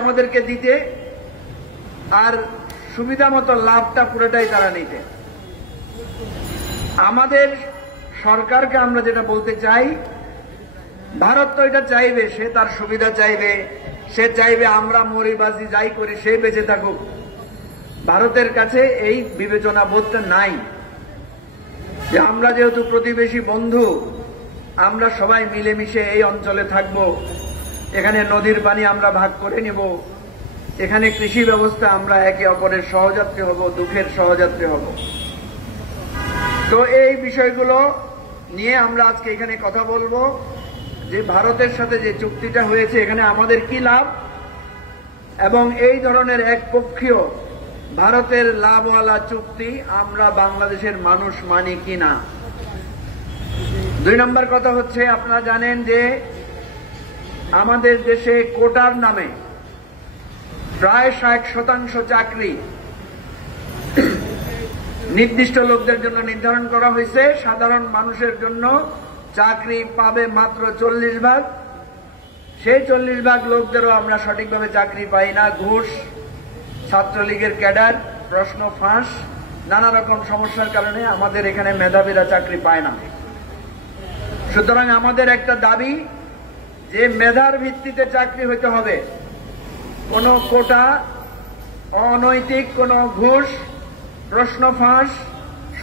আমাদেরকে দিতে আর সুবিধা মতো লাভটা পুরোটাই তারা নিতে। আমাদের সরকারকে আমরা যেটা বলতে চাই, ভারত তো এটা চাইবে, সে তার সুবিধা চাইবে, সে চাইবে আমরা মরিবাজি যাই করি সে বেঁচে থাকুক। ভারতের কাছে এই বিবেচনা বোধটা নাই যে আমরা যেহেতু প্রতিবেশী বন্ধু, আমরা সবাই মিলেমিশে এই অঞ্চলে থাকব, এখানে নদীর পানি আমরা ভাগ করে নেব, এখানে কৃষি ব্যবস্থা আমরা একে অপরের সহযাত্রী হব, দুঃখের সহযাত্রী হব। তো এই বিষয়গুলো নিয়ে আমরা আজকে এখানে কথা বলবো যে ভারতের সাথে যে চুক্তিটা হয়েছে এখানে আমাদের কি লাভ, এবং এই ধরনের একপক্ষীয় ভারতের লাভওয়ালা চুক্তি আমরা বাংলাদেশের মানুষ মানি কিনা। 2 নম্বর কথা হচ্ছে, আপনারা জানেন যে আমাদের দেশে কোটার নামে প্রায় 60% চাকরি নির্দিষ্ট লোকদের জন্য নির্ধারণ করা হয়েছে। সাধারণ মানুষের জন্য চাকরি পাবে মাত্র 40%। সেই 40% লোকদেরও আমরা সঠিকভাবে চাকরি পাই না। ঘুষ, ছাত্রলীগের ক্যাডার, প্রশ্ন ফাঁস, নানা রকম সমস্যার কারণে আমাদের এখানে মেধাবীরা চাকরি পায় না। সুতরাং আমাদের একটা দাবি যে মেধার ভিত্তিতে চাকরি হইতে হবে। কোন কোটা, অনৈতিক কোন ঘুষ, প্রশ্ন ফাঁস,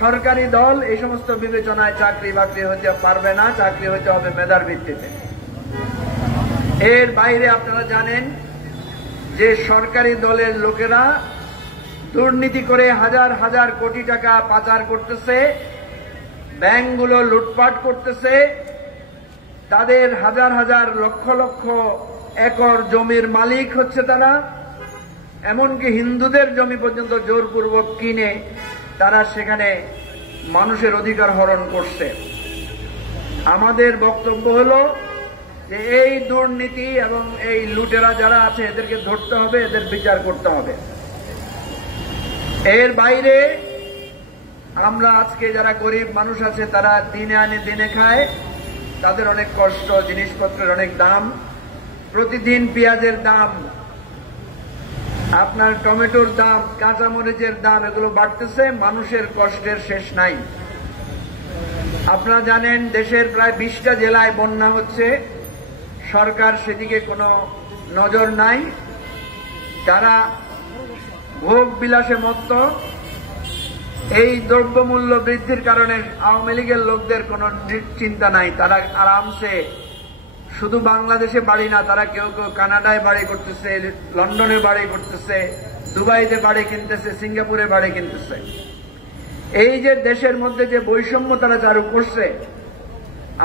সরকারি দল, এই সমস্ত বিবেচনায় চাকরি বাকরি হতে পারবে না। চাকরি হইতে হবে মেধার ভিত্তিতে। এর বাইরে আপনারা জানেন যে সরকারি দলের লোকেরা দুর্নীতি করে হাজার হাজার কোটি টাকা পাচার করতেছে, ব্যাংকগুলো লুটপাট করতেছে, তাদের হাজার হাজার লক্ষ লক্ষ একর জমির মালিক হচ্ছে তারা। এমনকি হিন্দুদের জমি পর্যন্ত জোরপূর্বক কিনে তারা সেখানে মানুষের অধিকার হরণ করছে। আমাদের বক্তব্য হলো যে এই দুর্নীতি এবং এই লুটেরা যারা আছে এদেরকে ধরতে হবে, এদের বিচার করতে হবে। এর বাইরে আমরা আজকে যারা গরিব মানুষ আছে তারা দিনে আনে দিনে খায়, তাদের অনেক কষ্ট, জিনিসপত্রের অনেক দাম, প্রতিদিন পেঁয়াজের দাম, আপনার টমেটোর দাম, কাঁচামরিচের দাম, এগুলো বাড়তেছে, মানুষের কষ্টের শেষ নাই। আপনারা জানেন দেশের প্রায় 20টা জেলায় বন্যা হচ্ছে, সরকার সেদিকে কোনো নজর নাই। তারা ভোগ বিলাসে মত্ত। এই দ্রব্যমূল্য বৃদ্ধির কারণে আওয়ামী লীগের লোকদের কোনো চিন্তা নাই, তারা আরামসে শুধু বাংলাদেশে বাড়ি না, তারা কেউ কেউ কানাডায় বাড়ি করতেছে, লন্ডনে বাড়ি করতেছে, দুবাইতে বাড়ি কিনতেছে, সিঙ্গাপুরে বাড়ি কিনতেছে। এই যে দেশের মধ্যে যে বৈষম্য তারা চালু করছে,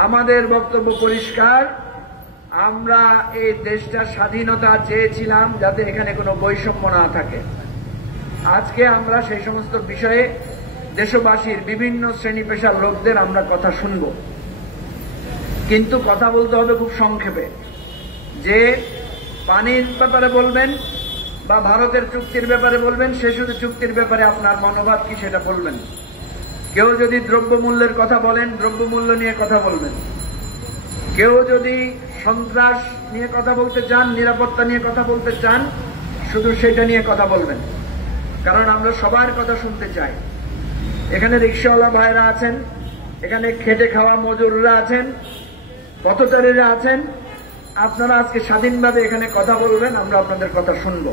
আমাদের বক্তব্য পরিষ্কার, আমরা এই দেশটা স্বাধীনতা চেয়েছিলাম যাতে এখানে কোনো বৈষম্য না থাকে। আজকে আমরা সেই সমস্ত বিষয়ে দেশবাসীর বিভিন্ন শ্রেণী পেশার লোকদের আমরা কথা শুনব, কিন্তু কথা বলতে হবে খুব সংক্ষেপে। যে পানির ব্যাপারে বলবেন বা ভারতের চুক্তির ব্যাপারে বলবেন, সে শুধু চুক্তির ব্যাপারে আপনার মনোভাব কি সেটা বলবেন। কেউ যদি দ্রব্যমূল্যের কথা বলেন, দ্রব্যমূল্য নিয়ে কথা বলবেন। কেউ যদি সন্ত্রাস নিয়ে কথা বলতে চান, নিরাপত্তা নিয়ে কথা বলতে চান, শুধু সেটা নিয়ে কথা বলবেন। কারণ আমরা সবার কথা শুনতে চাই। এখানে রিক্সাওয়ালা ভাইরা আছেন, এখানে খেটে খাওয়া মজুররা আছেন, পথচারীরা আছেন। আপনারা আজকে স্বাধীনভাবে এখানে কথা বলবেন, আমরা আপনাদের কথা শুনব।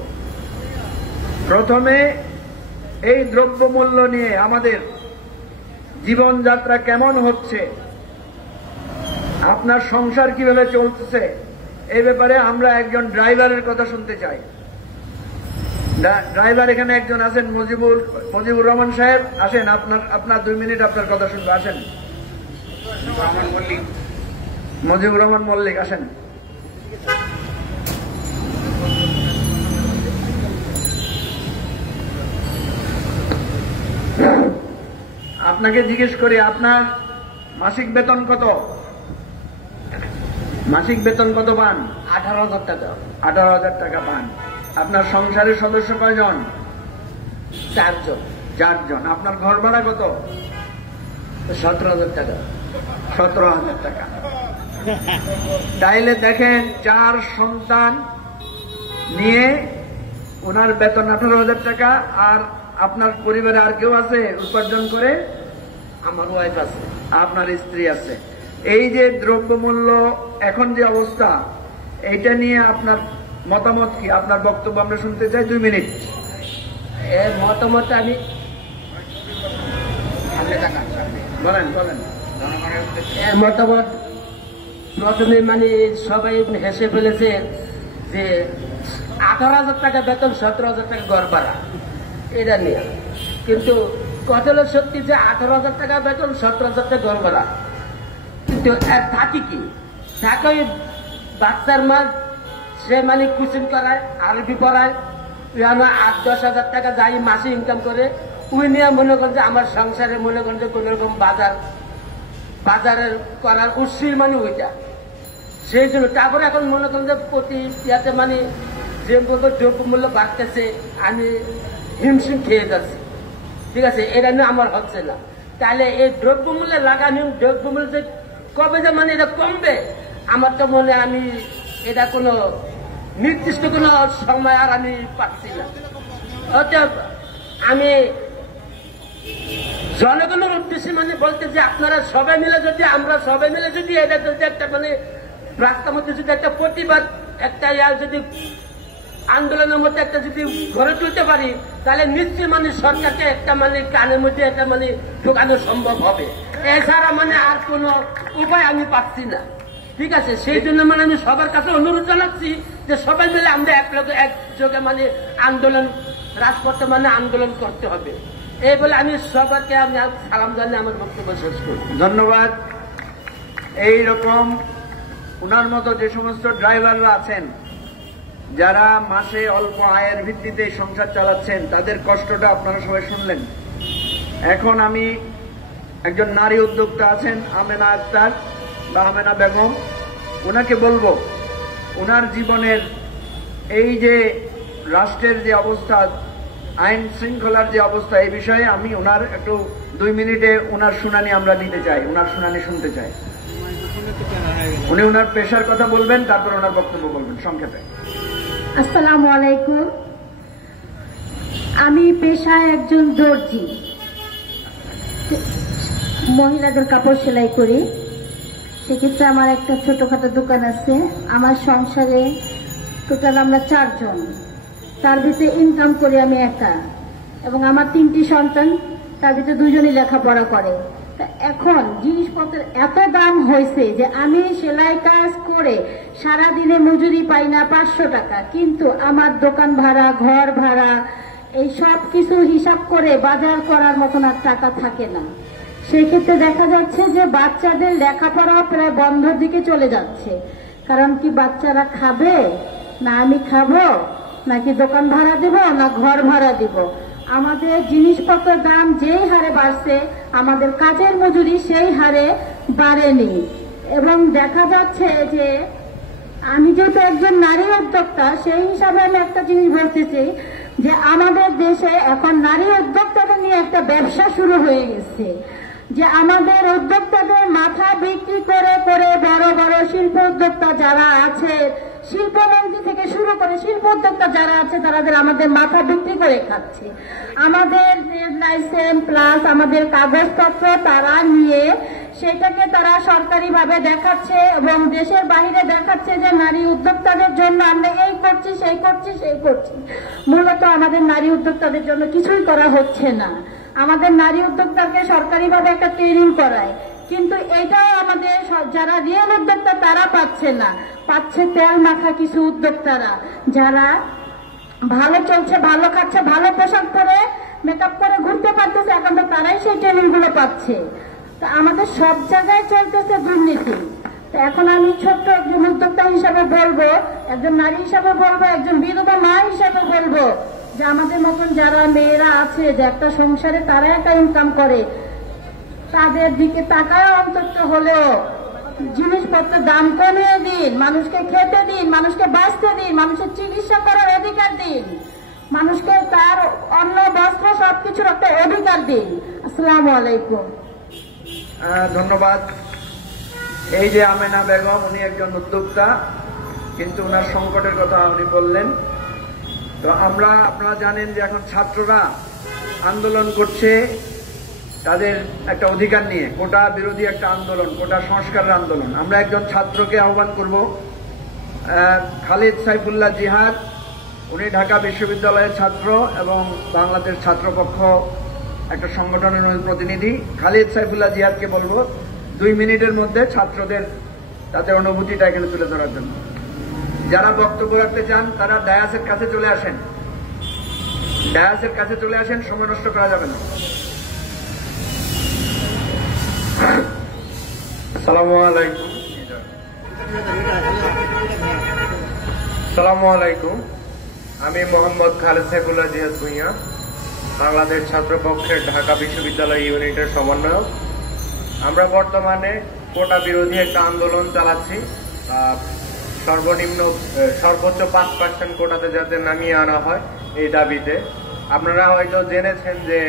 প্রথমে এই দ্রব্যমূল্য নিয়ে আমাদের জীবনযাত্রা কেমন হচ্ছে, আপনার সংসার কিভাবে চলতেছে, এই ব্যাপারে আমরা একজন ড্রাইভারের কথা শুনতে চাই। ড্রাইভার এখানে একজন আছেন, মুজিবুর রহমান সাহেব, আসেন, আপনার 2 মিনিট আপনার কথা শুনবো। আসেন, মুজিবুর রহমান মল্লিক, আসেন। আপনাকে জিজ্ঞেস করি, আপনার মাসিক বেতন কত? মাসিক বেতন কত পান? 18,000 টাকা। 18,000 টাকা পান। আপনার সংসারের সদস্য কয়জন? 4 জন। 4 জন। আপনার ঘর ভাড়া কত? 17,000 টাকা। 17,000 টাকা। তাইলে দেখেন, 4 সন্তান, নিয়ে ওনার বেতন 18,000 টাকা। আর আপনার পরিবারে আর কেউ আছে উপার্জন করে? আমার ওয়াইফ আছে। আপনার স্ত্রী আছে। এই যে দ্রব্যমূল্য এখন যে অবস্থা, এইটা নিয়ে আপনার মতামত কি? আপনার বক্তব্য আমরা শুনতে চাই, 2 মিনিট। এর মতামত আমি বলেন বলেন। এর মতামত প্রথমে মানে সবাই হেসে ফেলেছে যে 18,000 টাকা বেতন, 17,000 টাকা ঘর ভাড়া, এটা নিয়ে। কিন্তু কথা হলো সত্যি যে 18,000 টাকা বেতন, 17,000 টাকা ঘর ভাড়া, কিন্তু থাকি কি থাকে বাচ্চার মা, সে মানে কোচিং করায়, আরবি পড়ায়, 8-10,000 টাকা যাই মাসে ইনকাম করে। ওই নিয়ে মনে করেন যে আমার সংসারে মনে করেন যে কোন রকম বাজারের করার উৎসই মানে ওইটা। সেই জন্য তারপরে এখন মনে করেন যে প্রতি ইয়াতে মানে যে দ্রব্যমূল্য বাড়তেছে, আমি হিমশিম খেয়ে যাচ্ছি। ঠিক আছে, এটা নিয়ে আমার হচ্ছে না। তাহলে এই দ্রব্যমূল্যে লাগানো দ্রব্যমূল্য যে কবে যে মানে এটা কমবে, আমার তো মনে আমি এটা কোনো নির্দিষ্ট কোনো সময় আর আমি পাচ্ছি না। অতএব আমি জনগণের উদ্দেশ্যে মানে বলতে যে আপনারা সবাই মিলে যদি, আমরা সবাই মিলে যদি এটা যদি একটা মানে রাস্তার মধ্যে যদি একটা প্রতিবাদ, একটা যদি আন্দোলনের মধ্যে একটা যদি গড়ে তুলতে পারি, তাহলে নিশ্চয়ই মানে সরকারকে একটা মানে কানের মধ্যে একটা মানে ঢোকানো সম্ভব হবে। এছাড়া মানে আর কোনো উপায় আমি পাচ্ছি না। ঠিক আছে, সেই জন্য মানে আমি সবার কাছে অনুরোধ জানাচ্ছি যে সবাই মিলে আমরা একযোগে মানে আন্দোলন, রাজপথে মানে আন্দোলন করতে হবে। এই বলে আমি সবাইকে আমি সালাম জানিয়ে আমার বক্তব্য শেষ করি। ধন্যবাদ। এইরকম ওনার মতো যে সমস্ত ড্রাইভাররা আছেন, যারা মাসে অল্প আয়ের ভিত্তিতে সংসার চালাচ্ছেন, তাদের কষ্টটা আপনারা সবাই শুনলেন। এখন আমি একজন নারী উদ্যোক্তা আছেন, আমেনা আক্তার বা আমেনা বেগম, ওনাকে বলবো ওনার জীবনের এই যে রাষ্ট্রের যে অবস্থা, আইন শৃঙ্খলার যে অবস্থা, এই বিষয়ে আমি ওনার একটু 2 মিনিটে ওনার শুনানি আমরা নিতে চাই, ওনার শুনানি শুনতে চাই। উনি ওনার পেশার কথা বলবেন, তারপর ওনার বক্তব্য বলবেন সংক্ষেপে। আসসালামু আলাইকুম। আমি পেশায় একজন দর্জি, মহিলাদের কাপড় সেলাই করি। সেক্ষেত্রে আমার একটা ছোটখাটো দোকান আছে। আমার সংসারে টোটাল আমরা 4 জন, তার ভিতরে ইনকাম করি আমি একা, এবং আমার 3টি সন্তান, তার ভিতরে 2 জনই লেখাপড়া করে। এখন জিনিসপত্রের এত দাম হয়েছে যে আমি সেলাই কাজ করে সারাদিনে মজুরি পাই না 500 টাকা, কিন্তু আমার দোকান ভাড়া, ঘর ভাড়া, এই সব কিছু হিসাব করে বাজার করার মতন আর টাকা থাকে না। সেক্ষেত্রে দেখা যাচ্ছে যে বাচ্চাদের লেখাপড়া প্রায় বন্ধের দিকে চলে যাচ্ছে। কারণ কি, বাচ্চারা খাবে না আমি খাবো, নাকি দোকান ভাড়া দিব, না ঘর ভাড়া দিব। আমাদের জিনিসপত্রের দাম যেই হারে বাড়ছে, আমাদের কাজের মজুরি সেই হারে বাড়েনি। এবং দেখা যাচ্ছে যে আমি যেহেতু একজন নারী উদ্যোক্তা, সেই হিসাবে আমি একটা জিনিস বলতেছি যে আমাদের দেশে এখন নারী উদ্যোক্তাদের নিয়ে একটা ব্যবসা শুরু হয়ে গেছে। যে আমাদের উদ্যোক্তাদের মাথা বিক্রি করে করে বড় বড় শিল্প উদ্যোক্তা যারা আছে, শিল্পমন্ত্রী থেকে শুরু করে শিল্প উদ্যোক্তা যারা আছে, তাদের আমাদের মাথা বিক্রি করে খাচ্ছে। আমাদের লাইসেন্স প্লাস আমাদের কাগজপত্র তারা নিয়ে সেটাকে তারা সরকারিভাবে দেখাচ্ছে এবং দেশের বাইরে দেখাচ্ছে যে নারী উদ্যোক্তাদের জন্য আমরা এই করছি, সেই করছি, সেই করছি। মূলত আমাদের নারী উদ্যোক্তাদের জন্য কিছুই করা হচ্ছে না। আমাদের নারী উদ্যোক্তাকে সরকারিভাবে একটা ট্রেনিং করায়, কিন্তু এটাও আমাদের যারা রিয়েল উদ্যোক্তা তারা পাচ্ছে না। পাচ্ছে তেল মাখা কিছু উদ্যোক্তারা, যারা ভালো চলছে, ভালো খাচ্ছে, ভালো পোশাক পরে মেকআপ করে ঘুরতে পারতেছে, এখন তো তারাই সেই ট্রেনিং গুলো পাচ্ছে। তো আমাদের সব জায়গায় চলতেছে দুর্নীতি। তো এখন আমি ছোট্ট একজন উদ্যোক্তা হিসাবে বলবো, একজন নারী হিসাবে বলবো, একজন বিধবা মা হিসাবে বলবো যে আমাদের মতন যারা মেয়েরা আছে, যে একটা সংসারে তারা একটা ইনকাম করে, তাদের দিকে তাকায় অন্তত হলেও জিনিসপত্রের দাম কমিয়ে দিন, মানুষকে খেতে দিন, মানুষকে বাঁচতে দিন, মানুষের চিকিৎসা করার অধিকার দিন, মানুষকে তার অন্ন বস্ত্র সবকিছুর একটা অধিকার দিন। আসসালামু আলাইকুম। ধন্যবাদ। এই যে আমেনা বেগম, উনি একজন উদ্যোক্তা, কিন্তু ওনার সংকটের কথা উনি বললেন। তো আপনারা জানেন যে এখন ছাত্ররা আন্দোলন করছে তাদের একটা অধিকার নিয়ে, কোটা বিরোধী একটা আন্দোলন, কোটা সংস্কারের আন্দোলন। আমরা একজন ছাত্রকে আহ্বান করব, খালিদ সাইফুল্লাহ জিহাদ, উনি ঢাকা বিশ্ববিদ্যালয়ের ছাত্র এবং বাংলাদেশ ছাত্রপক্ষ একটা সংগঠনের প্রতিনিধি। খালিদ সাইফুল্লাহ জিহাদকে বলবো 2 মিনিটের মধ্যে ছাত্রদের তাদের অনুভূতিটা এখানে তুলে ধরার জন্য। যারা বক্তব্য রাখতে চান তারা ডায়াসের কাছে চলে আসেন, ডায়াসের কাছে চলে আসেন, সময় নষ্ট করা যাবে না। আসসালামু আলাইকুম। আমি মোহাম্মদ খালেদ সাইফুল্লাহ জিহাদ ভূঁইয়া, বাংলাদেশ ছাত্রপক্ষের ঢাকা বিশ্ববিদ্যালয় ইউনিটের সমন্বয়ক। আমরা বর্তমানে কোটা বিরোধী একটা আন্দোলন চালাচ্ছি। সর্বোচ্চ 5% কোটাতে যাতে নামিয়ে আনা হয় এই দাবিতে। আপনারা হয়তো জেনেছেন যে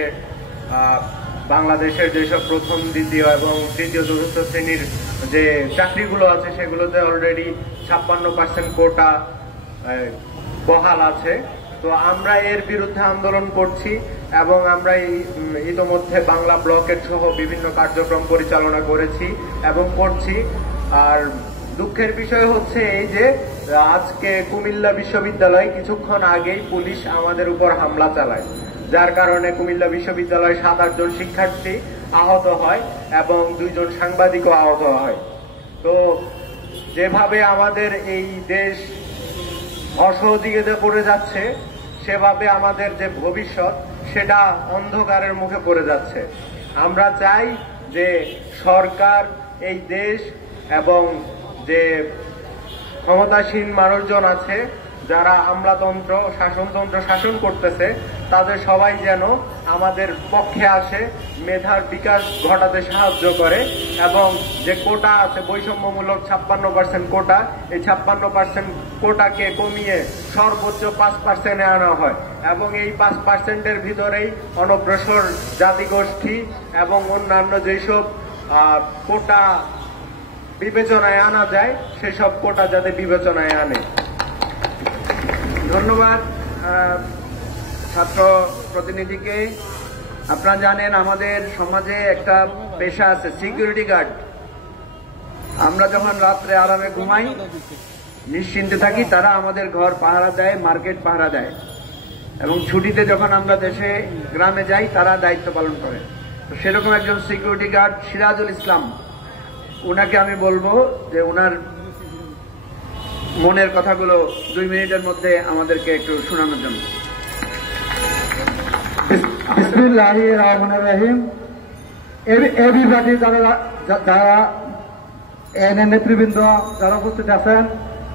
বাংলাদেশের যেসব প্রথম, দ্বিতীয় এবং তৃতীয়, চতুর্থ শ্রেণীর যে চাকরিগুলো আছে সেগুলোতে অলরেডি 56% কোটা বহাল আছে। তো আমরা এর বিরুদ্ধে আন্দোলন করছি এবং আমরা ইতোমধ্যে বাংলা ব্লকের সহ বিভিন্ন কার্যক্রম পরিচালনা করেছি এবং করছি। আর দুঃখের বিষয় হচ্ছে এই যে আজকে কুমিল্লা বিশ্ববিদ্যালয়ে কিছুক্ষণ আগেই পুলিশ আমাদের উপর হামলা চালায়, যার কারণে কুমিল্লা বিশ্ববিদ্যালয়ে 7-8 জন শিক্ষার্থী আহত হয় এবং 2 জন সাংবাদিকও আহত হয়। তো যেভাবে আমাদের এই দেশ অসহযোগিতা পড়ে যাচ্ছে, সেভাবে আমাদের যে ভবিষ্যৎ সেটা অন্ধকারের মুখে পড়ে যাচ্ছে। আমরা চাই যে সরকার এই দেশ এবং যে ক্ষমতাসীন মানুষজন আছে যারা আমলাতন্ত্র, শাসনতন্ত্র শাসন করতেছে, তাদের সবাই যেন আমাদের পক্ষে আসে, মেধার বিকাশ ঘটাতে সাহায্য করে এবং যে কোটা আছে বৈষম্যমূলক 56% কোটা, এই 56% কোটাকে কমিয়ে সর্বোচ্চ 5%-এ আনা হয় এবং এই 5%-এর ভিতরেই অনগ্রসর জাতিগোষ্ঠী এবং অন্যান্য যেসব কোটা বিবেচনায় আনা যায় সেসব কোটা যাতে বিবেচনায় আনে। ধন্যবাদ ছাত্র প্রতিনিধিকে। আপনারা জানেন আমাদের সমাজে একটা পেশা আছে, সিকিউরিটি গার্ড। আমরা যখন রাত্রে আরামে ঘুমাই, নিশ্চিন্তে থাকি, তারা আমাদের ঘর পাহারা দেয়, মার্কেট পাহারা দেয় এবং ছুটিতে যখন আমরা দেশে গ্রামে যাই তারা দায়িত্ব পালন করে। তো সেরকম একজন সিকিউরিটি গার্ড সিরাজুল ইসলাম, উনাকে আমি বলবো যে উনার মনের কথাগুলো 2 মিনিটের মধ্যে আমাদেরকে একটু শোনানোর জন্য। বিসমিল্লাহির রহমানির রহিম। এবিবাদী যারা নেতৃবৃন্দ যারা উপস্থিত আছেন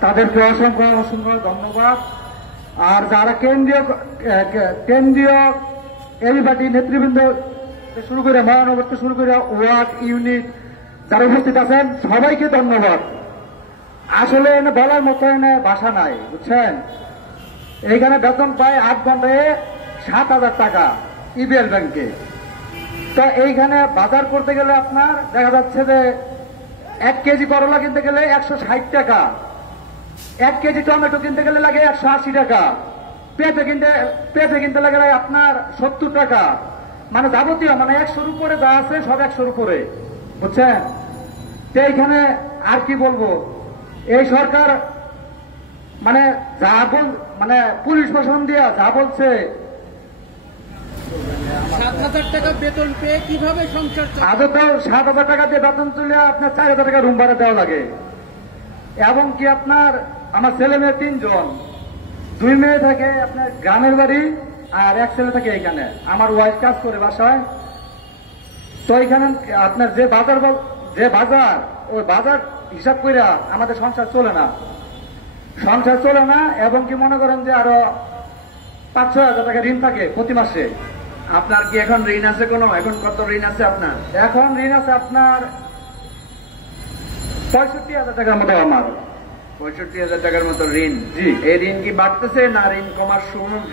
তাদেরকে অসংখ্য অসংখ্য ধন্যবাদ। আর যারা কেন্দ্রীয় এবিবাদী নেতৃবৃন্দ শুরু করে মহানগর থেকে শুরু করে ওয়ার্ড ইউনিট যারা উপস্থিত আছেন সবাইকে ধন্যবাদ। আসলে এনে বলার মতো এনে ভাষা নাই, বুঝছেন। এইখানে বেতন পায় 8 ঘন্টায় 7,000 টাকা ইবিএল ব্যাংকে। তো এইখানে বাজার করতে গেলে আপনার দেখা যাচ্ছে যে 1 কেজি করলা কিনতে গেলে 160 টাকা, 1 কেজি টমেটো কিনতে গেলে লাগে 180 টাকা, পেঁপে কিনতে লাগে আপনার 70 টাকা, মানে যাবতীয় মানে 100-র উপরে যা আছে সব 100-র উপরে, বুঝছেন। তো এইখানে আর কি বলবো, এই সরকার মানে মানে পুলিশ প্রশাসন দিয়া যা বলছে, 7,000 টাকা বেতন পেয়ে কিভাবে সংসার চলে? আদতেও 7,000 টাকা দিয়ে বেতন তুলে আপনার 4,000 টাকা রুম ভাড়া দেওয়া লাগে। এবং কি আপনার আমার ছেলে মেয়ে 3 জন, 2 মেয়ে থাকে আপনার গ্রামের বাড়ি আর 1 ছেলে থাকে এখানে। আমার ওয়াইফ কাজ করে বাসায়। তো এখানে আপনার যে বাজার ওই বাজার হিসাব করে আমাদের সংসার চলে না, এবং কি মনে করেন যে আরো 5-6 হাজার টাকা ঋণ থাকে প্রতি মাসে। আপনার কি এখন ঋণ আছে কোনো? এখন কত ঋণ আছে আপনার? এখন ঋণ আছে আপনার 65,000 টাকার মতো। আমার 65,000 টাকার মতো ঋণ। জি। এই ঋণ কি বাড়তেছে না ঋণ কমার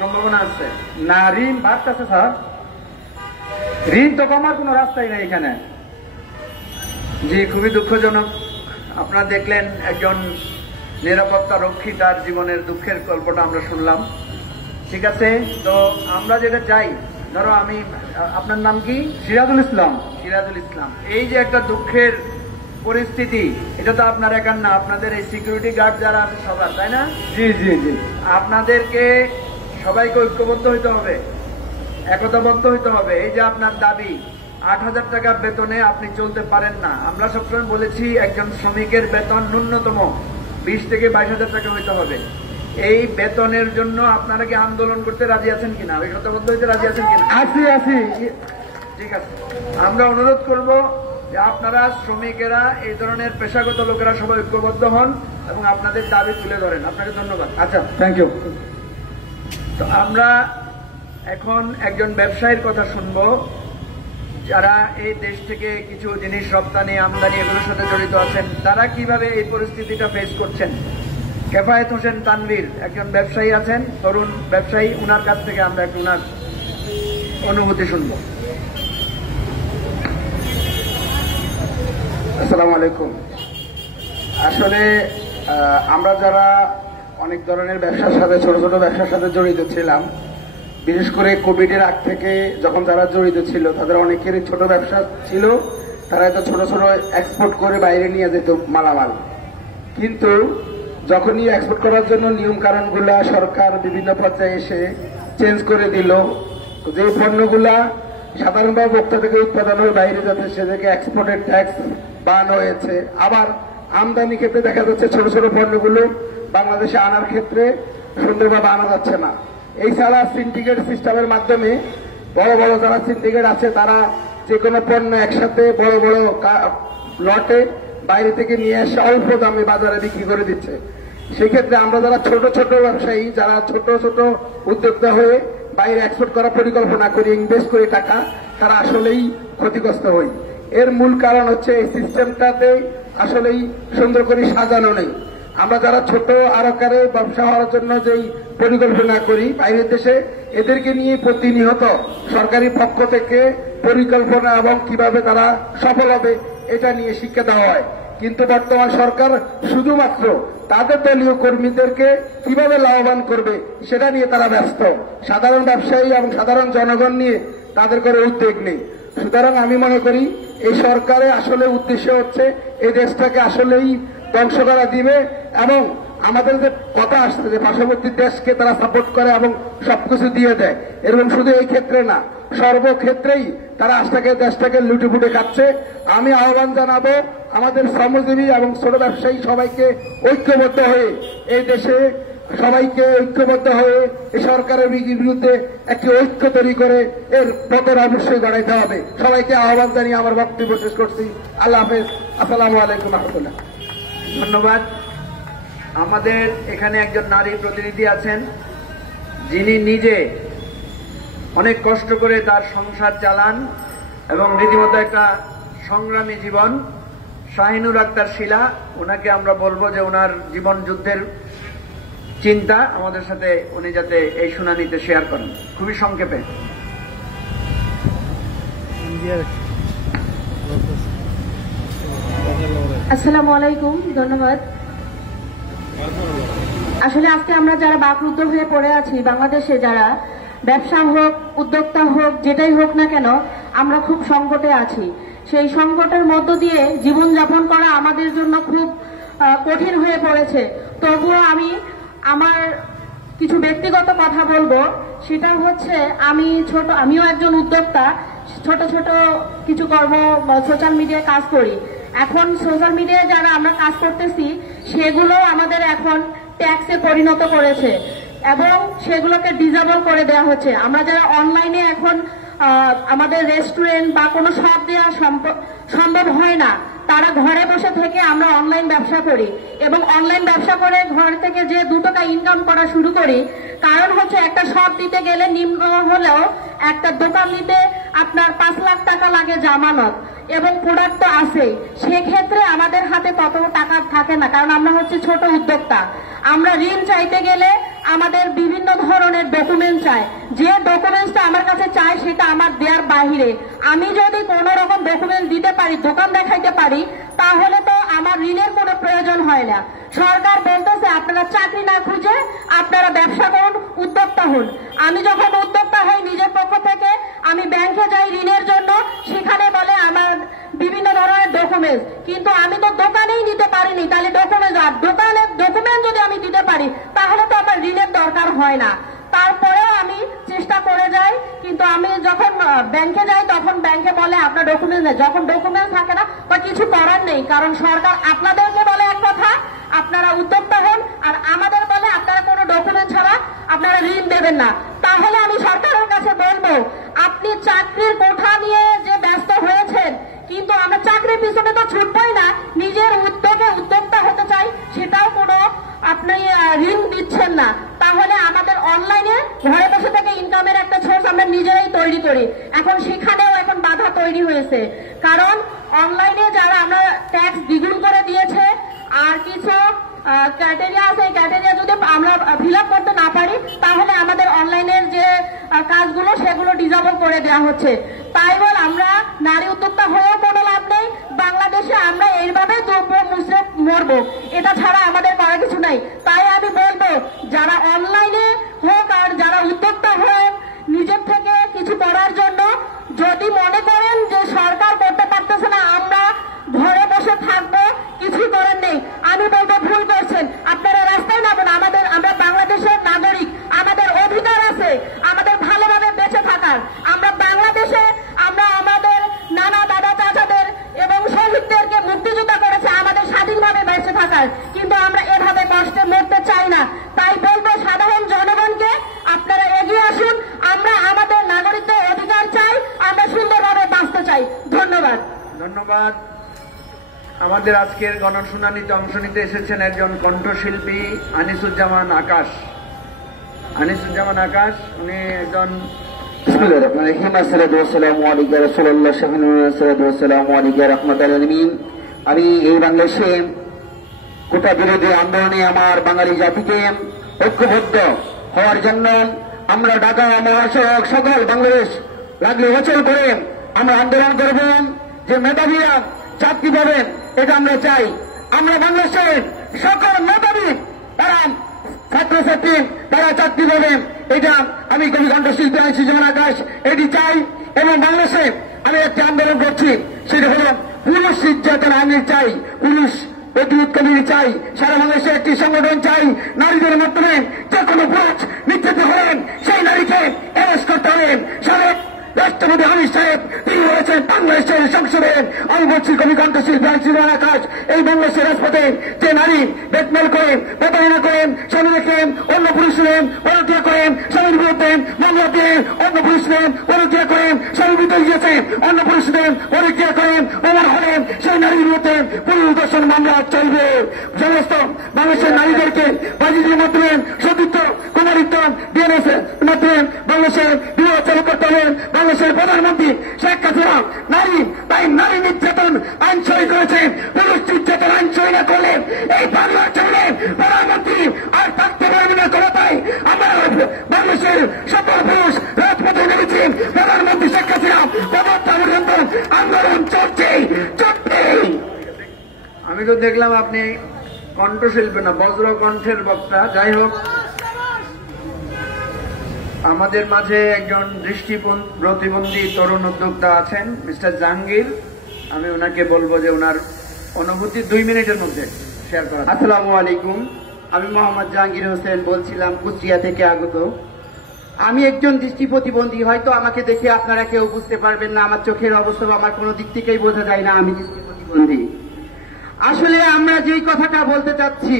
সম্ভাবনা আছে? না, ঋণ বাড়তেছে স্যার, ঋণ তো কমার কোনো রাস্তাই নেই এখানে। জি, খুবই দুঃখজনক। আপনারা দেখলেন একজন নিরাপত্তা রক্ষী, তার জীবনের দুঃখের গল্পটা আমরা শুনলাম। ঠিক আছে, তো আমরা যেটা চাই, ধরো আমি, আপনার নাম কি? সিরাজুল ইসলাম। সিরাজুল ইসলাম। এই যে একটা দুঃখের পরিস্থিতি, এটা তো আপনার একার না, আপনাদের এই সিকিউরিটি গার্ড যারা আছে সবার, তাই না? জি জি জি। আপনাদেরকে সবাইকে ঐক্যবদ্ধ হইতে হবে, একতাবদ্ধ হইতে হবে। এই যে আপনার দাবি 8,000 টাকা বেতনে আপনি চলতে পারেন না। আমরা সবসময় বলেছি একজন শ্রমিকের বেতন ন্যূনতম 20 থেকে 22,000 টাকা হইতে হবে। এই বেতনের জন্য আপনারা কি আন্দোলন করতে রাজি আছেন কিনা, ঐক্যবদ্ধ হইতে রাজি আছেন কিনা? আছি। ঠিক আছে, আমরা অনুরোধ করব যে আপনারা শ্রমিকেরা, এই ধরনের পেশাগত লোকেরা সবাই ঐক্যবদ্ধ হন এবং আপনাদের দাবি তুলে ধরেন। আপনাকে ধন্যবাদ। আচ্ছা, থ্যাংক ইউ। তো আমরা এখন একজন ব্যবসায়ীর কথা শুনব, যারা এই দেশ থেকে কিছু জিনিস রপ্তানি আমদানি এগুলোর সাথে জড়িত আছেন, তারা কিভাবে এই পরিস্থিতিটা ফেস করছেন। কেফায়েত হোসেন তানভীর একজন ব্যবসায়ী আছেন, তরুণ ব্যবসায়ী, উনার কাছ থেকে আমরা একটু উনার অনুভূতি শুনব। আসসালামু আলাইকুম। আসলে আমরা যারা অনেক ধরনের ব্যবসার সাথে, ছোট ছোট ব্যবসার সাথে জড়িত ছিলাম, বিশেষ করে কোভিডের আগ থেকে যখন যারা জড়িত ছিল তাদের অনেকেরই ছোট ব্যবসা ছিল, তারা তো ছোট ছোট এক্সপোর্ট করে বাইরে নিয়ে যেত মালামাল। কিন্তু যখনই এক্সপোর্ট করার জন্য নিয়ম কানুনগুলা সরকার বিভিন্ন পর্যায়ে এসে চেঞ্জ করে দিল, যে পণ্যগুলা সাধারণভাবে ভোক্তা থেকে উৎপাদন হয়ে বাইরে যাচ্ছে সেটাকে এক্সপোর্টের ট্যাক্স বাড়ানো হয়েছে। আবার আমদানি ক্ষেত্রে দেখা যাচ্ছে ছোট ছোট পণ্যগুলো বাংলাদেশে আনার ক্ষেত্রে সুন্দরভাবে আনা যাচ্ছে না। এই ছাড়া সিন্ডিকেট সিস্টেমের মাধ্যমে বড় বড় যারা সিন্ডিকেট আছে তারা যে কোনো পণ্য একসাথে বড় বড় লটে বাইরে থেকে নিয়ে এসে অল্প দামে বাজারে বিক্রি করে দিচ্ছে। সেক্ষেত্রে আমরা যারা ছোট ছোট ব্যবসায়ী, যারা ছোট ছোট উদ্যোক্তা হয়ে বাইরে এক্সপোর্ট করার পরিকল্পনা করি, ইনভেস্ট করি টাকা, তারা আসলেই ক্ষতিগ্রস্ত হই। এর মূল কারণ হচ্ছে এই সিস্টেমটাতে আসলেই সুন্দর করে সাজানো নেই। আমরা যারা ছোট আকারে ব্যবসা হওয়ার জন্য যেই পরিকল্পনা করি বাইরের দেশে, এদেরকে নিয়ে প্রতিনিয়ত সরকারি পক্ষ থেকে পরিকল্পনা এবং কিভাবে তারা সফল হবে এটা নিয়ে শিক্ষা দেওয়া হয়। কিন্তু বর্তমান সরকার শুধুমাত্র তাদের দলীয় কর্মীদেরকে কিভাবে লাভবান করবে সেটা নিয়ে তারা ব্যস্ত। সাধারণ ব্যবসায়ী এবং সাধারণ জনগণ নিয়ে তাদের করে উদ্যোগ নেই। সুতরাং আমি মনে করি এই সরকারের আসলে উদ্দেশ্য হচ্ছে এই দেশটাকে আসলেই ধ্বংস করা দিবে, এবং আমাদের যে কথা আসছে যে পার্শ্ববর্তী দেশকে তারা সাপোর্ট করে এবং সবকিছু দিয়ে দেয়, এরকম শুধু এই ক্ষেত্রে না, সর্বক্ষেত্রেই তারা দেশটাকে লুটেপুটে খাচ্ছে। আমি আহ্বান জানাবো আমাদের শ্রমজীবী এবং ছোট ব্যবসায়ী সবাইকে ঐক্যবদ্ধ হয়ে এই দেশে সবাইকে ঐক্যবদ্ধ হয়ে এই সরকারের বিরুদ্ধে একটি ঐক্য তৈরি করে এর পতন অবশ্যই গড়াইতে হবে। সবাইকে আহ্বান জানিয়ে আমার বক্তব্য শেষ করছি। আল্লাহ হাফেজ। আসসালামু আলাইকুম রহমতুল্লাহ। ধন্যবাদ। আমাদের এখানে একজন নারী প্রতিনিধি আছেন, যিনি নিজে অনেক কষ্ট করে তার সংসার চালান এবং রীতিমতো একটা সংগ্রামী জীবন। শাহিনুর আক্তার শিলা, ওনাকে আমরা বলবো যে ওনার জীবন যুদ্ধের চিন্তা আমাদের সাথে উনি যাতে এই শুনানিতে শেয়ার করেন, খুবই সংক্ষেপে। আসসালামু আলাইকুম, ধন্যবাদ। আসলে আজকে আমরা যারা বাকরুদ্ধ হয়ে পড়ে আছি, বাংলাদেশে যারা ব্যবসা হোক, উদ্যোক্তা হোক, যেটাই হোক না কেন, আমরা খুব সংকটে আছি। সেই সংকটের মধ্য দিয়ে জীবনযাপন করা আমাদের জন্য খুব কঠিন হয়ে পড়েছে। তবুও আমি আমার কিছু ব্যক্তিগত কথা বলবো। সেটা হচ্ছে আমিও একজন উদ্যোক্তা, ছোট ছোট কিছু কর্ম সোশ্যাল মিডিয়ায় কাজ করি। এখন সোশ্যাল মিডিয়ায় যারা আমরা কাজ করতেছি সেগুলো আমাদের এখন ট্যাক্সে পরিণত করেছে এবং সেগুলোকে ডিসেবল করে দেওয়া হচ্ছে। আমরা যারা অনলাইনে এখন আমাদের রেস্টুরেন্ট বা কোনো শপ দেওয়া সম্ভব হয় না, তারা ঘরে বসে থেকে আমরা অনলাইন ব্যবসা করি এবং অনলাইন ব্যবসা করে ঘর থেকে যে 2 টাকা ইনকাম করা শুরু করি। কারণ হচ্ছে একটা শপ দিতে গেলে নিম্ন হলেও একটা দোকান নিতে আপনার 5 লাখ টাকা লাগে জামানত এবং প্রোডাক্ট তো আছেই। সেক্ষেত্রে আমাদের হাতে তত টাকা থাকে না, কারণ আমরা হচ্ছে ছোট উদ্যোক্তা। আমরা ঋণ চাইতে গেলে আমাদের বিভিন্ন ধরনের ডকুমেন্ট চাই। যে ডকুমেন্টসটা আমার কাছে চাই সেটা আমার দেওয়ার বাহিরে। আমি যদি কোনো রকম ডকুমেন্ট দিতে পারি, দোকান দেখাইতে পারি, তাহলে তো আমার ঋণের কোনো প্রয়োজন হয় না। সরকার বলতেছে আপনারা চাকরি না খুঁজে আপনারা ব্যবসা করুন, উদ্যোক্তা হন। আমি যখন উদ্যোক্তা হই নিজের পক্ষ থেকে আমি ব্যাংকে যাই ঋণের জন্য, সেখানে বলে আমার বিভিন্ন ধরনের ডকুমেন্টস, কিন্তু আমি তো দোকানেই নিতে পারিনি, তাহলে দোকানের ডকুমেন্ট যদি আমি দিতে পারি তাহলে তো আমার ঋণের দরকার হয় না। তারপরেও আমি চেষ্টা করে যাই, কিন্তু আমি যখন ব্যাংকে যাই তখন ব্যাংকে বলে আপনার ডকুমেন্ট নেই। যখন ডকুমেন্ট থাকে না বা কিছু করার নেই, কারণ সরকার আপনাদেরকে বলে এক কথা আপনারা উদ্যোক্তা হন, আর আমাদের বলে আপনারা কোনো ডকুমেন্ট ছাড়া আপনারা ঋণ দেবেন না। তাহলে আমি সরকারের কাছে বলবো আপনি চাকরির কোঠা নিয়ে যে ব্যস্ত হয়েছেন, কিন্তু আমরা চাকরির পিছনে তো ছুটবই না, নিজের উদ্যোগে উদ্যোক্তা হতে চাই, সেটাও কোনো আপনি ঋণ দিচ্ছেন না। তাহলে আমাদের অনলাইনে ঘরে বসে থেকে ইনকামের একটা সোর্স আমরা নিজেরাই তৈরি করি। এখন সেখানেও এখন বাধা তৈরি হয়েছে, কারণ অনলাইনে যারা আমরা ট্যাক্স দ্বিগুণ করে দিয়েছে, আর কিছু ক্রাইটেরিয়া আছে, এই ক্রাইটেরিয়া যদি আমরা ফিল আপ করতে না পারি তাহলে আমাদের অনলাইনের যে কাজগুলো সেগুলো ডিসেবল করে দেওয়া হচ্ছে। তাই বল আমরা নারী উদ্যোক্তা হয়েও কোনো লাভ নেই, বাংলাদেশে আমরা এইভাবে দ্রব্য মুসরে মরবো, এটা ছাড়া আমাদের করার কিছু নাই। তাই আমি বলবো যারা অনলাইনে হোক আর যারা উদ্যোক্তা হোক, নিজের থেকে কিছু করার জন্য যদি মনে করেন যে সরকার করতে পারতেছে না আমরা ঘরে বসে থাকবো, কিছু করার নেই, আমি বলবো ভুল করছেন, আপনারা রাস্তায় নামুন। আমরা বাংলাদেশের নাগরিক, আমাদের অধিকার আছে আমাদের ভালোভাবে বেঁচে থাকার। আমরা বাংলাদেশে আমরা আমাদের নানা দাদা চাচাদের এবং শহীদদেরকে মুক্তিযোদ্ধা করেছে আমাদের স্বাধীনভাবে বেঁচে থাকার, কিন্তু আমরা এভাবে কষ্টে মরতে চাই না। তাই বলবো সাধারণ জনগণকে আপনারা এগিয়ে আসুন, আমরা আমাদের নাগরিকদের অধিকার চাই, আমরা সুন্দরভাবে বাঁচতে চাই। ধন্যবাদ। ধন্যবাদ। আমাদের আজকের গণশুনানিতে অংশ নিতে এসেছেন একজন কণ্ঠশিল্পী আনিসুজ্জামান আকাশ। আনিসুজ্জামান আকাশ উনি একজন আমি এই বাংলাদেশে কোটা বিরোধী আন্দোলনে আমার বাঙালি জাতিকে ঐক্যবদ্ধ হওয়ার জন্য আমরা ঢাকা মহাসড়ক সকল বাংলাদেশ লাগলে অচল করে আমরা আন্দোলন করব, যে মেধাবীরা চাকরি পাবেন এটা আমরা চাই। আমরা বাংলাদেশের সকল মেধাবী তারা ছাত্রছাত্রী তারা চাকরি পাবেন, এটা আমি কবি কণ্ঠশিল্পী আনিসুজ্জামান আকাশ এটি চাই। এবং বাংলাদেশে আমি একটি আন্দোলন করছি, সেটা হল পুরুষ নির্যাতন আইন চাই, পুরুষ প্রতিরোধ কমিটি চাই, সারা বাংলাদেশে একটি সংগঠন চাই। নারীদের মাধ্যমে যে কোনো পুরুষ নির্যাতিত হলেন সেই নারীকে অ্যারেস্ট করতে হলেন। সাবেক রাষ্ট্রপতি হামিদ সাহেব তিনি বলেছেন বাংলাদেশের সংসদে, আমি বলছি কবি কণ্ঠশিল্পী আনিসুজ্জামান আকাশ, এই বাংলাদেশের রাজপথে যে নারী ব্ল্যাকমেল করেন, প্রতারণা করেন, স্বামী রেখেন অন্য পুরুষ নেন, পরকিয়া করেন, স্বামীর বিরুদ্ধে মামলা দিয়ে অন্য পুরুষ নেন, পরকিয়া করেন, স্বামী বিরুদ্ধে গিয়েছেন অন্য পুরুষ নেন, পরকিয়া করেন, প্রমাণ হলেন, সেই নারীর বিরুদ্ধে পুরুষ দর্শন মামলা চলবে। সমস্ত বাংলাদেশের নারীদেরকে বাজিদের মাধ্যমে সতীর্থ কুমারিত্ব ডিএনএস মাধ্যমে বাংলাদেশের বিবাহ চালু করতে হলেন। বাংলাদেশের প্রধানমন্ত্রী শেখ হাসিনা নারী তাই নারী নির্যাতন আইন সই করেছেন, পুরুষ নির্যাতন আইন সই না করলেন এই বাংলার জন্য প্রধানমন্ত্রী আর থাকতে পারবে না। ক্ষমতায় আমরা বাংলাদেশের সকল পুরুষ রাজপথে নেমেছি, প্রধানমন্ত্রী শেখ হাসিনা পদত্যাগ পর্যন্ত আন্দোলন চলছেই চলবেই। আমি তো দেখলাম আপনি কণ্ঠশিল্পী না বজ্র কণ্ঠের বক্তা। যাই হোক, আমাদের মাঝে একজন দৃষ্টি প্রতিবন্ধী তরুণ উদ্যোক্তা আছেন মিস্টার জাহাঙ্গীর। আমি ওনাকে বলবো যে ওনার অনুভূতি 2 মিনিটের মধ্যে শেয়ার করা। আসসালামু আলাইকুম, আমি মোহাম্মদ জাহাঙ্গীর হোসেন বলছিলাম কুষ্টিয়া থেকে আগত। আমি একজন দৃষ্টি প্রতিবন্ধী, হয়তো আমাকে দেখে আপনারা কেউ বুঝতে পারবেন না, আমার চোখের অবস্থা আমার কোনো দিক থেকেই বোঝা যায় না আমি দৃষ্টি প্রতিবন্ধী। আসলে আমরা যেই কথাটা বলতে চাচ্ছি,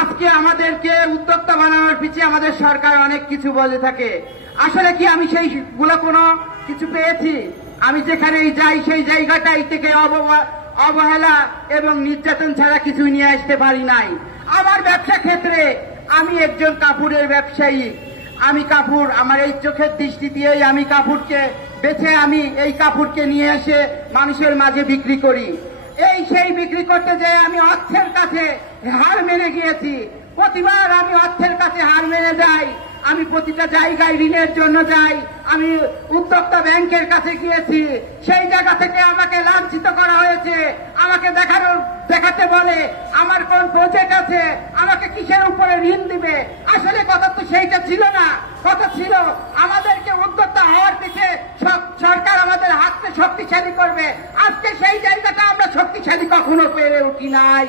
আজকে আমাদেরকে উদ্যোক্তা বানানোর পিছিয়ে আমাদের সরকার অনেক কিছু বলে থাকে। আসলে কি আমি সেইগুলো কোনো কিছু পেয়েছি? আমি যেখানেই যাই সেই জায়গাটাই থেকে অবহেলা এবং নির্যাতন ছাড়া কিছু নিয়ে আসতে পারি নাই। আমার ব্যবসা ক্ষেত্রে আমি একজন কাপড়ের ব্যবসায়ী, আমি কাপড় আমার এই চোখের দৃষ্টি দিয়েই আমি কাপড়কে বেছে আমি এই কাপড়কে নিয়ে এসে মানুষের মাঝে বিক্রি করি। সেই বিক্রি করতে যেয়ে আমি অর্থের কাছে হার মেনে গিয়েছি। প্রতিবার আমি অর্থের কাছে হার মেনে যাই, আমি প্রতিটা জায়গায় ঋণের জন্য যাই, আমি উদ্যোক্তা ব্যাংকের কাছে গিয়েছি, সেই জায়গা থেকে আমাকে লাঞ্ছিত করা হয়েছে। আমাকে দেখাতে বলে আমার কোন প্রজেক্ট আছে, আমাকে কিসের উপরে ঋণ দিবে। আসলে কথা তো সেইটা ছিল না। কথা ছিল আমাদেরকে উদ্যোক্তা হওয়ার পিছে সরকার আমাদের হাতকে শক্তিশালী করবে। আজকে সেই জায়গাটা আমরা শক্তিশালী কখনো পেরে উঠি নাই।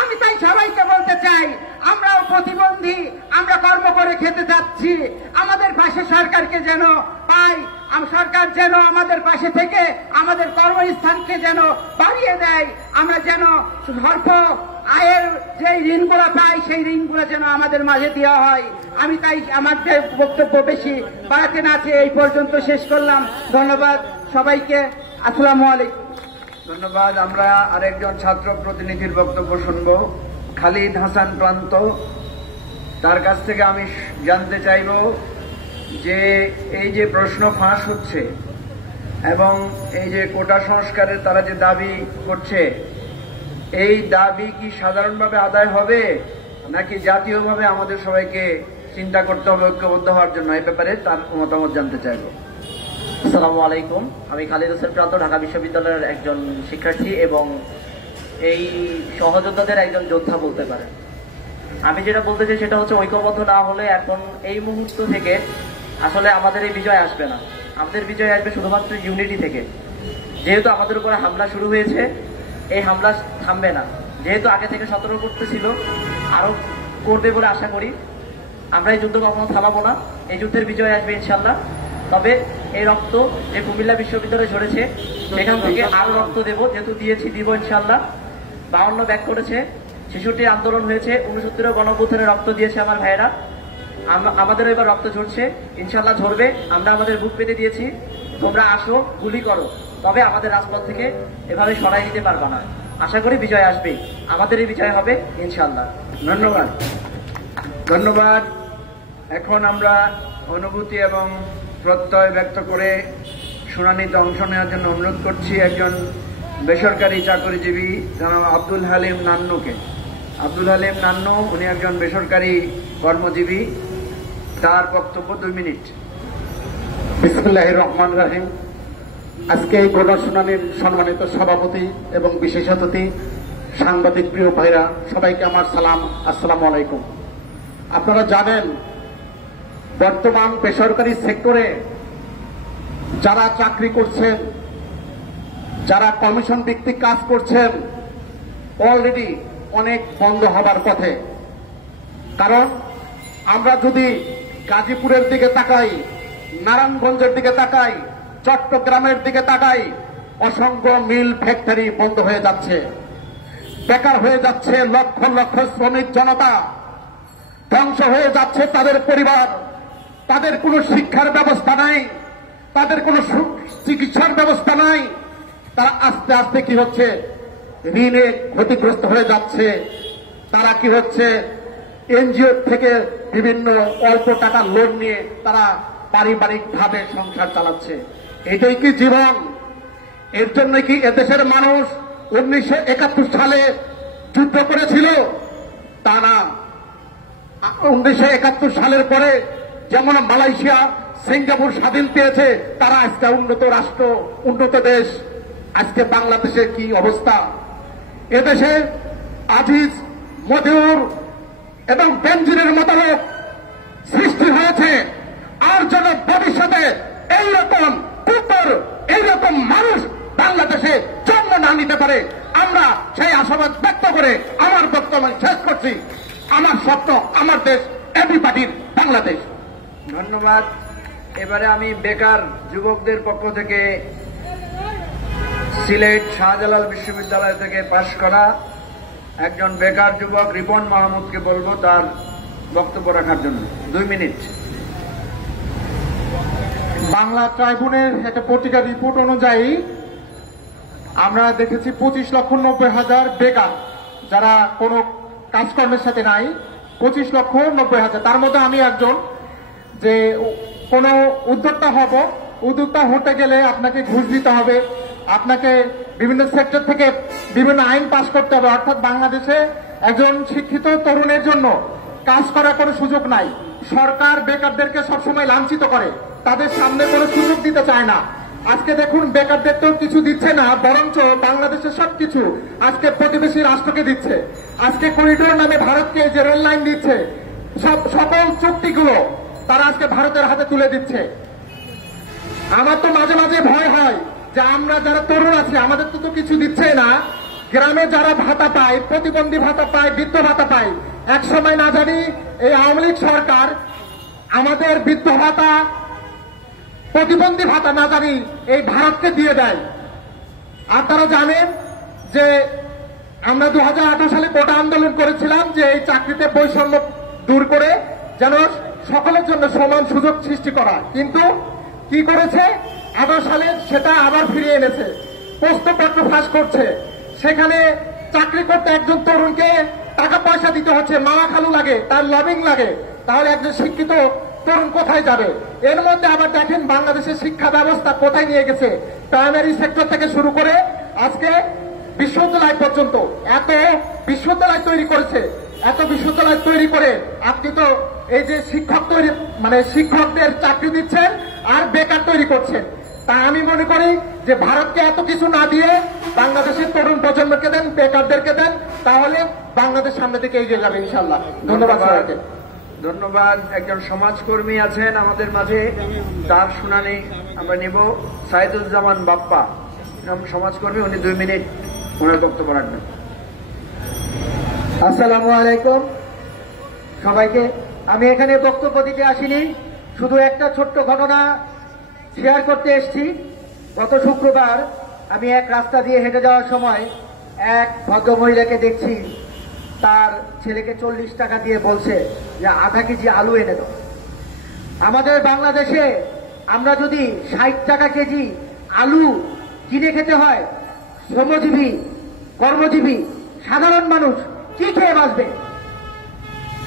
আমি তাই সবাইকে বলতে চাই, আমরাও প্রতিবন্ধী, আমরা কর্ম করে খেতে যাচ্ছি, আমাদের পাশে সরকারকে যেন পাই, সরকার যেন আমাদের পাশে থেকে আমাদের কর্মস্থানকে যেন বাড়িয়ে দেয়, আমরা যেন স্বল্প আয়ের যে ঋণগুলো পাই সেই ঋণগুলো যেন আমাদের মাঝে দেওয়া হয়। আমি তাই আমার বক্তব্য বেশি বাড়াতে না চেয়ে এই পর্যন্ত শেষ করলাম। ধন্যবাদ সবাইকে। আসসালামু আলাইকুম। ধন্যবাদ। আমরা আরেকজন ছাত্র প্রতিনিধির বক্তব্য শুনব, খালিদ হাসান প্রান্ত। তার কাছ থেকে আমি জানতে চাইব যে এই যে প্রশ্ন ফাঁস হচ্ছে এবং এই যে কোটা সংস্কারের তারা যে দাবি করছে, এই দাবি কি সাধারণভাবে আদায় হবে নাকি জাতীয়ভাবে আমাদের সবাইকে চিন্তা করতে হবে ঐক্যবদ্ধ হওয়ার জন্য? এই ব্যাপারে তার মতামত জানতে চাইব। আসসালামু আলাইকুম। আমি খালিদ হোসেন প্রান্ত, ঢাকা বিশ্ববিদ্যালয়ের একজন শিক্ষার্থী এবং এই সহযোদ্ধাদের একজন যোদ্ধা বলতে পারেন। আমি যেটা বলতে চাই সেটা হচ্ছে, ঐক্যবদ্ধ না হলে এখন এই মুহূর্ত থেকে আসলে আমাদের এই বিজয় আসবে না। আমাদের বিজয় আসবে শুধুমাত্র ইউনিটি থেকে। যেহেতু আমাদের উপরে হামলা শুরু হয়েছে, এই হামলা থামবে না। যেহেতু আগে থেকে সতর্ক করতেছিল, আরো করবে বলে আশা করি। আমরা এই যুদ্ধ কখনো থামাবো না, এই যুদ্ধের বিজয় আসবে ইনশাল্লাহ। তবে এই রক্ত যে কুমিল্লা বিশ্ববিদ্যালয়ে ঝরেছে সেখান থেকে আরো রক্ত দেব, যেহেতু দিয়েছি, দিব ইনশাল্লাহ। 52 ব্যাক করেছে, 66 আন্দোলন হয়েছে, 69 গণঅভ্যুত্থানে রক্ত দিয়েছে আমার ভাইয়েরা। আমাদের এবার রক্ত ঝরছে, ইনশাল্লাহ ঝরবে। আমরা আমাদের বুক পেতে দিয়েছি, তোমরা আসো, গুলি করো, তবে আমাদের রাজপথ থেকে এভাবে সরাই দিতে পারবা না। আশা করি বিজয় আসবে, আমাদেরই বিজয় হবে ইনশাল্লাহ। ধন্যবাদ। ধন্যবাদ। এখন আমরা অনুভূতি এবং প্রত্যয় ব্যক্ত করে শুনানিতে অংশ নেওয়ার জন্য অনুরোধ করছি একজন বেসরকারি চাকরিজীবী আব্দুল হালিম নান্নুকে। আব্দুল হালিম নান্নু, উনি একজন বেসরকারি কর্মজীবী, তার বক্তব্য 2 মিনিট। বিসমিল্লাহির রহমানির রহিম। আজকে এই গণ শুনানির সম্মানিত সভাপতি এবং বিশেষ অতিথি, সাংবাদিক প্রিয় ভাইরা, সবাইকে আমার সালাম, আসসালামু আলাইকুম। আপনারা জানেন, বর্তমান বেসরকারি সেক্টরে যারা চাকরি করছেন, যারা কমিশন ভিত্তিক কাজ করছেন, অলরেডি অনেক বন্ধ হবার পথে। কারণ আমরা যদি গাজীপুরের দিকে তাকাই, নারায়ণগঞ্জের দিকে তাকাই, চট্টগ্রামের দিকে তাকাই, অসংখ্য মিল ফ্যাক্টরি বন্ধ হয়ে যাচ্ছে, বেকার হয়ে যাচ্ছে লক্ষ লক্ষ শ্রমিক জনতা, ধ্বংস হয়ে যাচ্ছে তাদের পরিবার, তাদের কোনো শিক্ষার ব্যবস্থা নাই, তাদের কোনো চিকিৎসার ব্যবস্থা নাই। তারা আস্তে আস্তে কি হচ্ছে, ঋণে ক্ষতিগ্রস্ত হয়ে যাচ্ছে। তারা কি হচ্ছে, এনজিও থেকে বিভিন্ন অল্প টাকা লোন নিয়ে তারা পারিবারিক ভাবে সংসার চালাচ্ছে। এটাই কি জীবন? এর জন্য কি এদেশের মানুষ 1971 সালে যুদ্ধ করেছিল? তা না। 1971 সালের পরে যেমন মালয়েশিয়া, সিঙ্গাপুর স্বাধীন পেয়েছে, তারা আজকে উন্নত রাষ্ট্র, উন্নত দেশ। আজকে বাংলাদেশের কি অবস্থা? এদেশে আজিজ, মতিউর এবং বেনজিরের মতো লোক সৃষ্টি হয়েছে। আর যেন ভবিষ্যতে এইরকম কুকুর, এইরকম মানুষ বাংলাদেশে জন্ম না নিতে পারে, আমরা সেই আশাবাদ ব্যক্ত করে আমার বক্তব্য শেষ করছি। আমার স্বপ্ন, আমার দেশ, এভরিবডির বাংলাদেশ। ধন্যবাদ। এবারে আমি বেকার যুবকদের পক্ষ থেকে সিলেট শাহজালাল বিশ্ববিদ্যালয় থেকে পাশ করা একজন বেকার যুবক রিপন মাহমুদকে বলবো তার বক্তব্য রাখার জন্য। 2 মিনিট। বাংলা ট্রাইবুনের একটা পত্রিকা রিপোর্ট অনুযায়ী আমরা দেখেছি 25,90,000 বেকার, যারা কোনো কাজকর্মের সাথে নাই। 25,90,000, তার মধ্যে আমি একজন। যে কোনো উদ্যোক্তা হব, উদ্যোক্তা হতে গেলে আপনাকে ঘুষ দিতে হবে, আপনাকে বিভিন্ন সেক্টর থেকে বিভিন্ন আইন পাস করতে হবে। অর্থাৎ বাংলাদেশে একজন শিক্ষিত তরুণের জন্য কাজ করার কোনো সুযোগ নাই। সরকার বেকারদেরকে সবসময় লাঞ্ছিত করে, তাদের সামনে কোনো সুযোগ দিতে চায় না। আজকে দেখুন, বেকারদের তো কিছু দিচ্ছে না, বরঞ্চ বাংলাদেশের সবকিছু আজকে প্রতিবেশী রাষ্ট্রকে দিচ্ছে। আজকে করিডোর নামে ভারতকে যে রেল লাইন দিচ্ছে, সকল চুক্তিগুলো তারা আজকে ভারতের হাতে তুলে দিচ্ছে। আমার তো মাঝে মাঝে ভয় হয় যে আমরা যারা তরুণ আছি আমাদের তো কিছু দিচ্ছে না, গ্রামে যারা ভাতা পায়, প্রতিবন্ধী ভাতা পায়, বৃদ্ধ ভাতা পায়, এক সময় না জানি এই আওয়ামী লীগ সরকার আমাদের বৃদ্ধ ভাতা, প্রতিবন্ধী ভাতা না জানি এই ভারতকে দিয়ে দেয়। আপনারা জানেন যে আমরা 2018 সালে কোটা আন্দোলন করেছিলাম যে এই চাকরিতে বৈষম্য দূর করে যেন সকলের জন্য সমান সুযোগ সৃষ্টি করা, কিন্তু কি করেছে 18 সালে সেটা আবার ফিরিয়ে এনেছে, প্রশ্নপত্র ফাঁস করছে। সেখানে চাকরি করতে একজন তরুণকে টাকা পয়সা দিতে হচ্ছে, মামা খালু লাগে, তার লবিং লাগে, তাহলে একজন শিক্ষিত তরুণ কোথায় যাবে? এর মধ্যে আবার দেখেন বাংলাদেশের শিক্ষা ব্যবস্থা কোথায় নিয়ে গেছে, প্রাইমারি সেক্টর থেকে শুরু করে আজকে বিশ্ববিদ্যালয় পর্যন্ত এত বিশ্ববিদ্যালয় তৈরি করেছে। এত বিশ্ববিদ্যালয় তৈরি করে আপনি তো এই যে শিক্ষক তৈরি মানে শিক্ষকদের চাকরি দিচ্ছেন আর বেকার তৈরি করছেন। তা আমি মনে করি যে ভারতকে এত কিছু না দিয়ে বাংলাদেশের তরুণ প্রজন্মকে দেন, বেকারদেরকে দেন, তাহলে বাংলাদেশ সামনে থেকে এগিয়ে যাবে ইনশাল্লাহ। ধন্যবাদ সবাইকে। ধন্যবাদ। একজন সমাজকর্মী আছেন আমাদের মাঝে, তার শুনানি আমরা নিব। সাইদুজ্জামান বাপ্পা সমাজকর্মী, উনি 2 মিনিট ওনার বক্তব্য রাখবেন। আসসালামু আলাইকুম সবাইকে। আমি এখানে বক্তব্য দিতে আসিনি, শুধু একটা ছোট্ট ঘটনা শেয়ার করতে এসেছি। গত শুক্রবার আমি এক রাস্তা দিয়ে হেঁটে যাওয়ার সময় এক ভদ্রমহিলাকে দেখছি, তার ছেলেকে 40 টাকা দিয়ে বলছে যে আধা কেজি আলু এনে দাও। আমাদের বাংলাদেশে আমরা যদি 60 টাকা কেজি আলু কিনে খেতে হয়, শ্রমজীবী কর্মজীবী সাধারণ মানুষ কি খেয়ে বাঁচবে?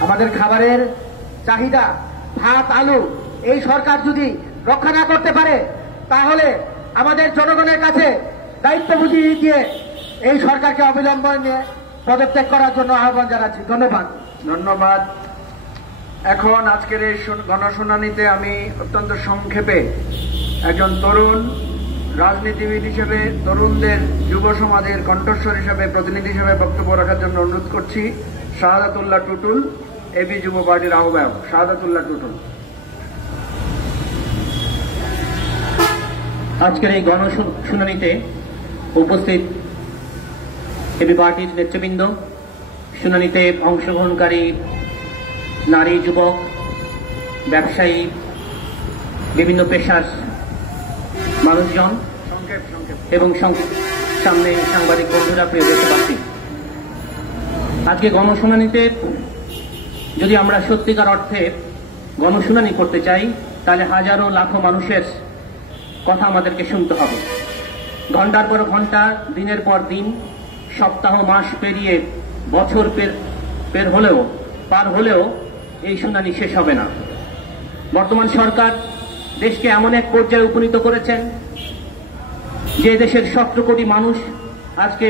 আমাদের খাবারের চাহিদা ভাত আলু এই সরকার যদি রক্ষা না করতে পারে, তাহলে আমাদের জনগণের কাছে দায়িত্ব বুঝিয়ে দিয়ে এই সরকারকে অবিলম্বে পদত্যাগ করার জন্য আহ্বান জানাচ্ছি। ধন্যবাদ। ধন্যবাদ। এখন আজকের এই গণশুনানিতে আমি অত্যন্ত সংক্ষেপে একজন তরুণ রাজনীতিবিদ হিসেবে, তরুণদের যুব সমাজের কণ্ঠস্বর হিসেবে, প্রতিনিধি হিসেবে বক্তব্য রাখার জন্য অনুরোধ করছি শাহাদাতুল্লাহ টুটুল, এবি যুব পার্টির আহ্বায়ক। শাহাদাতুল্লাহ টুটুল। আজকের এই গণশুনানিতে উপস্থিত এবি পার্টির নেতৃবৃন্দ, শুনানিতে অংশগ্রহণকারী নারী, যুবক, ব্যবসায়ী, বিভিন্ন পেশার মানুষজন এবং সামনে সাংবাদিক বন্ধুরা, প্রিয় দেশবাসী, আজকে গণশুনানিতে যদি আমরা সত্যিকার অর্থে গণশুনানি করতে চাই, তাহলে হাজারো লাখো মানুষের কথা আমাদেরকে শুনতে হবে। ঘন্টার পর ঘন্টা, দিনের পর দিন, সপ্তাহ মাস পেরিয়ে বছর পার হলেও এই শুনানি শেষ হবে না। বর্তমান সরকার দেশকে এমন এক পর্যায়ে উপনীত করেছেন যে দেশের 17 কোটি মানুষ আজকে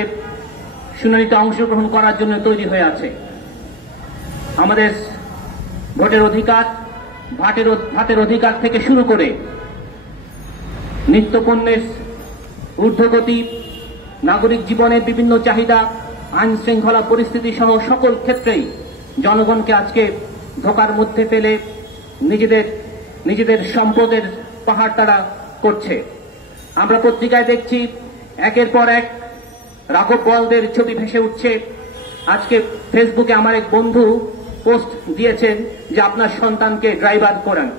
শুনানিতে অংশগ্রহণ করার জন্য তৈরি হয়ে আছে। আমাদের ভোটের অধিকার, ভাতের অধিকার থেকে শুরু করে নিত্যপণ্যের ঊর্ধ্বগতি, নাগরিক জীবনের বিভিন্ন চাহিদা, আইন শৃঙ্খলা পরিস্থিতি সহ সকল ক্ষেত্রেই জনগণকে আজকে ধোঁকার মধ্যে ফেলে নিজেদের সম্পদের পাহাড় তারা করছে। আমরা পত্রিকায় দেখছি একের পর এক রাঘব বোয়ালদের ছবি ভেসে উঠছে। আজকে ফেসবুকে আমার এক বন্ধু পোস্ট দিয়েছেন যে আপনার সন্তানকে ড্রাইভার করান,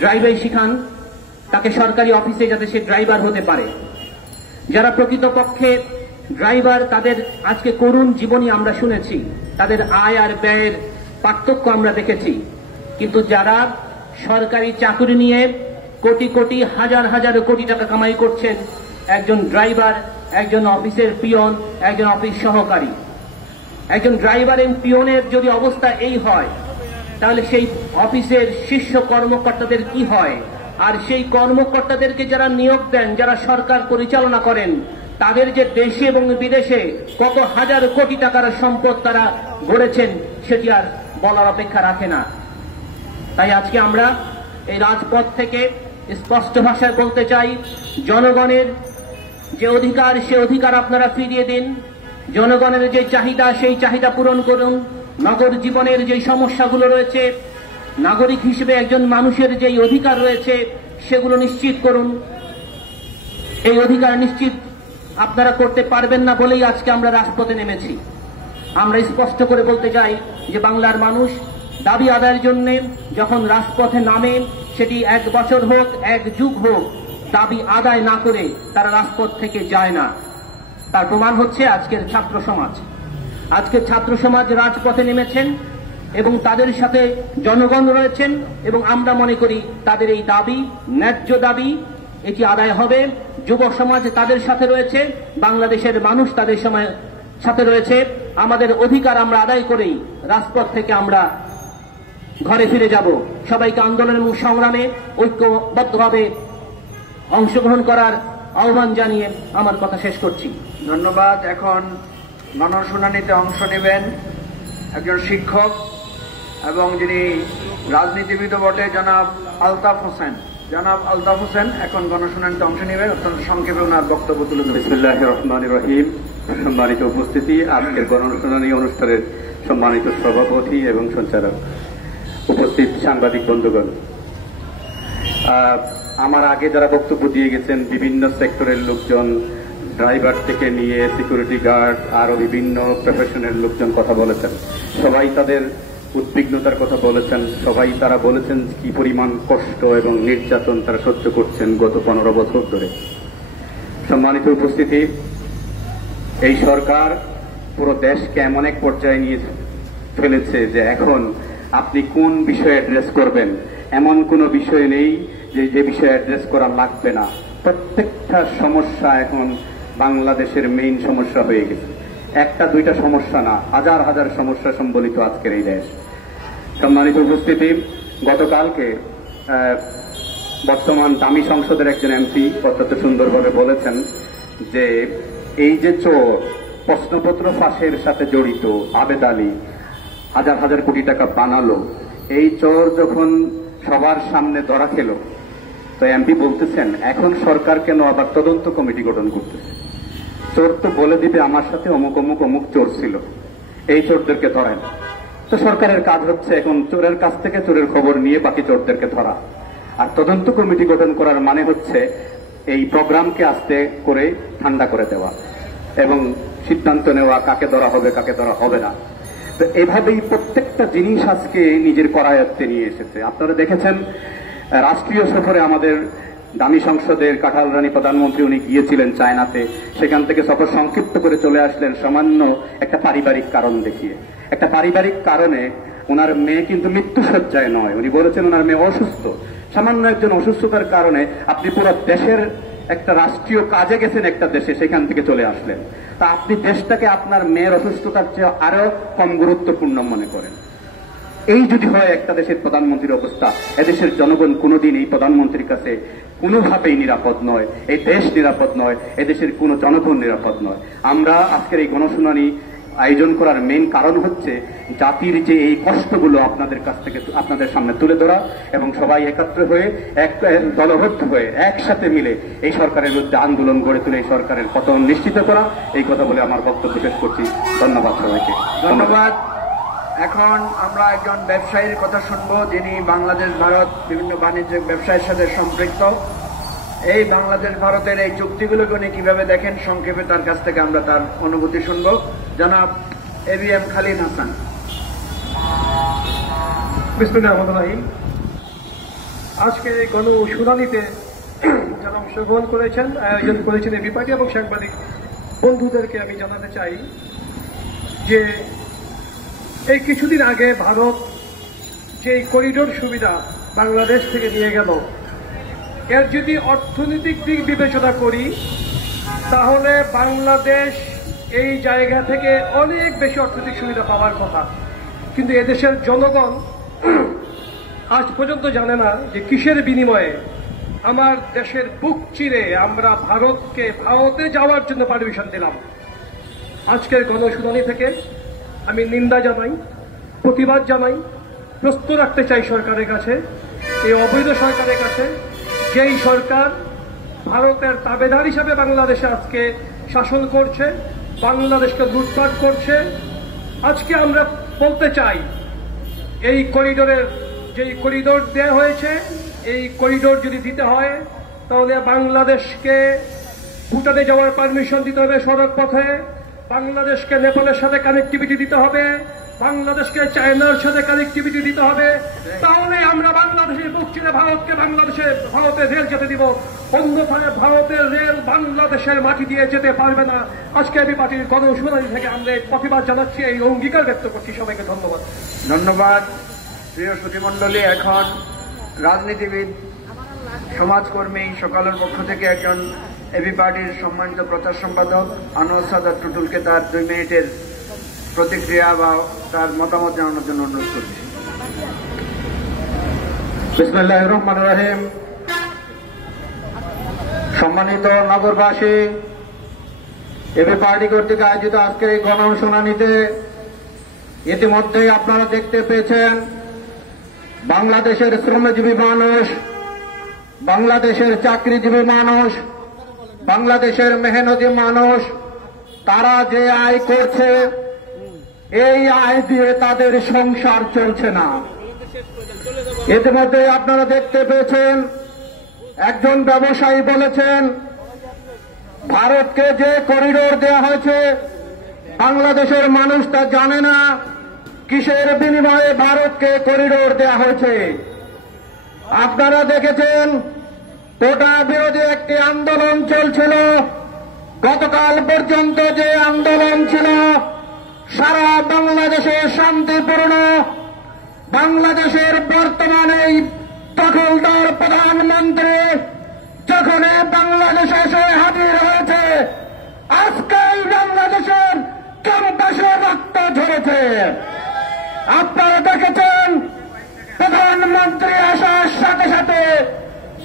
ড্রাইভার শিখান তাকে সরকারি অফিসে, যাতে সে ড্রাইভার হতে পারে। যারা প্রকৃতপক্ষে ড্রাইভার, তাদের আজকে করুণ জীবনী আমরা শুনেছি, তাদের আয় আর ব্যয়ের পার্থক্য আমরা দেখেছি। কিন্তু যারা সরকারি চাকরি নিয়ে কোটি কোটি, হাজার হাজার কোটি টাকা কামাই করছেন, একজন ড্রাইভার, একজন অফিসের পিয়ন, একজন অফিস সহকারী, একজন ড্রাইভার এবং পিয়নের যদি অবস্থা এই হয়, তাহলে সেই অফিসের শীর্ষ কর্মকর্তাদের কি হয়? আর সেই কর্মকর্তাদেরকে যারা নিয়োগ দেন, যারা সরকার পরিচালনা করেন, তাদের যে দেশে এবং বিদেশে কত হাজার কোটি টাকার সম্পদ তারা গড়েছেন, সেটি আর বলার অপেক্ষা রাখে না। তাই আজকে আমরা এই রাজপথ থেকে স্পষ্ট ভাষায় বলতে চাই, জনগণের যে অধিকার, সে অধিকার আপনারা ফিরিয়ে দিন। জনগণের যে চাহিদা, সেই চাহিদা পূরণ করুন। নগর জীবনের যে সমস্যাগুলো রয়েছে, নাগরিক হিসেবে একজন মানুষের যেই অধিকার রয়েছে সেগুলো নিশ্চিত করুন। এই অধিকার নিশ্চিত আপনারা করতে পারবেন না বলেই আজকে আমরা রাজপথে নেমেছি। আমরা স্পষ্ট করে বলতে চাই যে বাংলার মানুষ দাবি আদায়ের জন্য যখন রাজপথে নামে, সেটি 1 বছর হোক 1 যুগ হোক, দাবি আদায় না করে তারা রাজপথ থেকে যায় না। তার প্রমাণ হচ্ছে আজকের ছাত্র সমাজ। আজকের ছাত্র সমাজ রাজপথে নেমেছেন এবং তাদের সাথে জনগণ রয়েছেন, এবং আমরা মনে করি তাদের এই দাবি ন্যায্য দাবি, এটি আদায় হবে। যুব সমাজ তাদের সাথে রয়েছে, বাংলাদেশের মানুষ তাদের সাথে রয়েছে। আমাদের অধিকার আমরা আদায় করেই রাজপথ থেকে আমরা ঘরে ফিরে যাব। সবাইকে আন্দোলন এবং সংগ্রামে ঐক্যবদ্ধভাবে অংশগ্রহণ করার আহ্বান জানিয়ে আমার কথা শেষ করছি। ধন্যবাদ। এখন গণশুনানিতে অংশ নেবেন একজন শিক্ষক এবং যিনি রাজনীতিবিদ বটে, জনাব আলতাফ হোসেন। জনাব আলতাফ হোসেন এখন গণশুনানিতে অংশ নেবেন। অত্যন্ত সংক্ষেপে ওনার বক্তব্য তুলে ধরবেন। বিসমিল্লাহির রহমানির রহিম। সম্মানিত উপস্থিতি, আজকের গণশুনানি অনুষ্ঠানের সম্মানিত সভাপতি এবং সঞ্চালক, উপস্থিত সাংবাদিক বন্ধুগণ, আমার আগে যারা বক্তব্য দিয়ে গেছেন, বিভিন্ন সেক্টরের লোকজন, ড্রাইভার থেকে নিয়ে সিকিউরিটি গার্ড, আরো বিভিন্ন প্রফেশনের লোকজন কথা বলেছেন। সবাই তাদের উদ্বিগ্নতার কথা বলেছেন। সবাই তারা বলেছেন কি পরিমাণ কষ্ট এবং নির্যাতন তারা সহ্য করছেন গত 15 বছর ধরে। সম্মানিত উপস্থিতি, এই সরকার পুরো দেশকে এমন এক পর্যায়ে নিয়ে ফেলেছে যে এখন আপনি কোন বিষয়ে অ্যাড্রেস করবেন এমন কোনো বিষয় নেই যে বিষয়ে অ্যাড্রেস করা লাগবে না। প্রত্যেকটা সমস্যা এখন বাংলাদেশের মেইন সমস্যা হয়ে গেছে। 1-2টা সমস্যা না, হাজার হাজার সমস্যা সম্বলিত আজকের এই দেশ। সম্মানিত উপস্থিতি, গতকালকে বর্তমান দামি সংসদের একজন এমপি অত্যন্ত সুন্দরভাবে বলেছেন যে এই যে চোর প্রশ্নপত্র ফাঁসের সাথে জড়িত আবেদ আলী হাজার হাজার কোটি টাকা বানালো, এই চোর যখন সবার সামনে ধরা খেল, তো এমপি বলতেছেন এখন সরকার কেন আবার তদন্ত কমিটি গঠন করতেছে? চোর তো বলে দিবে আমার সাথে অমুক অমুক অমুক চোর ছিল, এই চোরদেরকে ধরেন। তো সরকারের কাজ হচ্ছে এখন চোরের কাছ থেকে চোরের খবর নিয়ে বাকি চোরদেরকে ধরা। আর তদন্ত কমিটি গঠন করার মানে হচ্ছে এই প্রোগ্রামকে আস্তে করে ঠান্ডা করে দেওয়া এবং সিদ্ধান্ত নেওয়া কাকে ধরা হবে কাকে ধরা হবে না। তো এভাবেই প্রত্যেকটা জিনিস আজকে নিজের করায়ত্তে নিয়ে এসেছে। আপনারা দেখেছেন রাষ্ট্রীয় সফরে আমাদের দামি সংসদের কাঁঠাল রানী প্রধানমন্ত্রী উনি গিয়েছিলেন চায়নাতে, সেখান থেকে সফর সংক্ষিপ্ত করে চলে আসলেন সামান্য একটা পারিবারিক কারণ দেখিয়ে। একটা পারিবারিক কারণে ওনার মেয়ে কিন্তু মৃত্যুশয্যায় নয়, উনি বলেছেন ওনার মেয়ে অসুস্থ। সামান্য একজন অসুস্থতার কারণে আপনি পুরো দেশের একটা রাষ্ট্রীয় কাজে গেছেন একটা দেশে, সেখান থেকে চলে আসলেন। তা আপনি দেশটাকে আপনার মেয়ের অসুস্থতার চেয়ে আরো কম গুরুত্বপূর্ণ মনে করেন। এই যদি হয় একটা দেশের প্রধানমন্ত্রীর অবস্থা, এদেশের জনগণ কোনোদিন এই প্রধানমন্ত্রীর কাছে কোনোভাবেই নিরাপদ নয়, এই দেশ নিরাপদ নয়, এদেশের কোনো জনগণ নিরাপদ নয়। আমরা আজকের এই গণশুনানি আয়োজন করার মেইন কারণ হচ্ছে জাতির যে এই কষ্টগুলো আপনাদের কাছ থেকে আপনাদের সামনে তুলে ধরা এবং সবাই একত্র হয়ে দলবদ্ধ হয়ে একসাথে মিলে এই সরকারের বিরুদ্ধে আন্দোলন গড়ে তুলে এই সরকারের পতন নিশ্চিত করা। এই কথা বলে আমার বক্তব্য শেষ করছি। ধন্যবাদ সবাইকে। ধন্যবাদ। এখন আমরা একজন ব্যবসায়ীর কথা শুনবো, যিনি বাংলাদেশ ভারত বিভিন্ন বাণিজ্যিক ব্যবসায়ের সাথে সম্পৃক্ত। এই বাংলাদেশ ভারতের এই চুক্তিগুলোকে উনি কিভাবে দেখেন, সংক্ষেপে তার কাছ থেকে আমরা তার অনুভূতি শুনব। জনাব ABM খালিদ হাসান। বিসমিল্লাহির রহমানির রহিম। আজকে এই গণশুনানিতে যারা অংশগ্রহণ করেছেন, আয়োজন করেছেন এবি পার্টি এবং সাংবাদিক বন্ধুদেরকে আমি জানাতে চাই যে এই কিছুদিন আগে ভারত যে করিডোর সুবিধা বাংলাদেশ থেকে নিয়ে গেল, এর যদি অর্থনৈতিক দিক বিবেচনা করি তাহলে বাংলাদেশ এই জায়গা থেকে অনেক বেশি অর্থনৈতিক সুবিধা পাওয়ার কথা, কিন্তু এদেশের জনগণ আজ পর্যন্ত জানে না যে কিসের বিনিময়ে আমার দেশের বুক চিরে আমরা ভারতে যাওয়ার জন্য পারমিশন দিলাম। আজকের গণশুনানি থেকে আমি নিন্দা জানাই, প্রতিবাদ জানাই, প্রশ্ন রাখতে চাই সরকারের কাছে, এই অবৈধ সরকারের কাছে, যেই সরকার ভারতের তাবেদার হিসাবে বাংলাদেশে আজকে শাসন করছে, বাংলাদেশকে লুটপাট করছে। আজকে আমরা বলতে চাই এই করিডোরের যে করিডোর দেওয়া হয়েছে, এই করিডোর যদি দিতে হয় তাহলে বাংলাদেশকে ভুটানে যাওয়ার পারমিশন দিতে হবে সড়ক পথে, বাংলাদেশকে নেপালের সাথে কানেক্টিভিটি দিতে হবে, বাংলাদেশকে চায়নার সাথে কানেক্টিভিটি দিতে হবে। তাহলে আমরা বাংলাদেশের বুক চিরে ভারতের রেল যেতে দিব। অন্যথায় ভারতের রেল বাংলাদেশের মাটি দিয়ে যেতে পারবে না। আজকে আমি পার্টির গণশুনানি থেকে আমরা প্রতিবাদ জানাচ্ছি, এই অঙ্গীকার ব্যক্ত করছি। সবাইকে ধন্যবাদ। ধন্যবাদ প্রিয় সুধীমণ্ডলী। এখন রাজনীতিবিদ, সমাজকর্মী সকালের পক্ষ থেকে একজন এবি পার্টির সম্মানিত প্রচার সম্পাদক আনোয়ার সাদাত টুটুলকে তার 2 মিনিটের প্রতিক্রিয়া বা তার মতামত জানানোর জন্য অনুরোধ করছি। বিসমিল্লাহির রহমানির রহিম। সম্মানিত নগরবাসী, এবি পার্টি কর্তৃক আয়োজিত আজকের এই গণশুনানিতে ইতিমধ্যেই আপনারা দেখতে পেয়েছেন বাংলাদেশের শ্রমজীবী মানুষ, বাংলাদেশের চাকরিজীবী মানুষ, বাংলাদেশের মেহনতি মানুষ, তারা যে আয় করছে এই আয় দিয়ে তাদের সংসার চলছে না। ইতিমধ্যে আপনারা দেখতে পেয়েছেন একজন ব্যবসায়ী বলেছেন ভারতকে যে করিডোর দেওয়া হয়েছে বাংলাদেশের মানুষ তা জানে না কিসের বিনিময়ে ভারতকে করিডোর দেওয়া হয়েছে। আপনারা দেখেছেন কোটা বিরোধী একটি আন্দোলন চলছিল। গতকাল পর্যন্ত যে আন্দোলন ছিল সারা বাংলাদেশে শান্তিপূর্ণ। বাংলাদেশের বর্তমানে দখলদার প্রধানমন্ত্রী যখন বাংলাদেশে এসে হাজির হয়েছে, আজকেই বাংলাদেশের ক্যাম্পাসে রক্ত ঝরেছে। আপনারা দেখেছেন প্রধানমন্ত্রী আসার সাথে সাথে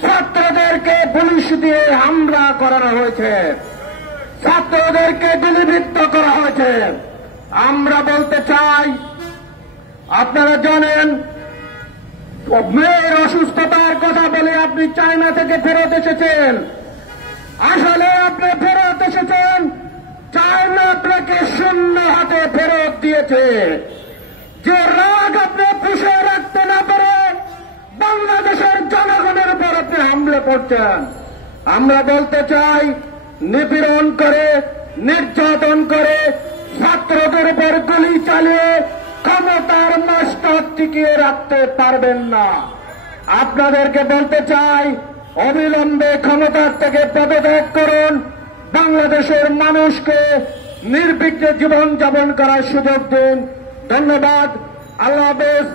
ছাত্রদেরকে পুলিশ দিয়ে হামলা করানো হয়েছে, ছাত্রদেরকে গুলিবিদ্ধ করা হয়েছে। আমরা বলতে চাই, আপনারা জানেন মেয়ের অসুস্থতার কথা বলে আপনি চায়না থেকে ফেরত এসেছেন। আসলে আপনি ফেরত এসেছেন, চায়না আপনাকে শূন্য হাতে ফেরত দিয়েছে। যে রাগ আপনি পুষে রাখতে না পারে বাংলাদেশের জনগণের উপর আপনি হামলা করছেন। আমরা বলতে চাই, নিপীড়ন করে, নির্যাতন করে, ছাত্রদের উপর গুলি চালিয়ে ক্ষমতার মাস্টার টিকিয়ে রাখতে পারবেন না। আপনাদেরকে বলতে চাই, অবিলম্বে ক্ষমতার থেকে পদত্যাগ করুন, বাংলাদেশের মানুষকে নির্বিঘ্নে জীবনযাপন করার সুযোগ দিন। ধন্যবাদ। আল্লাহ হাফেজ।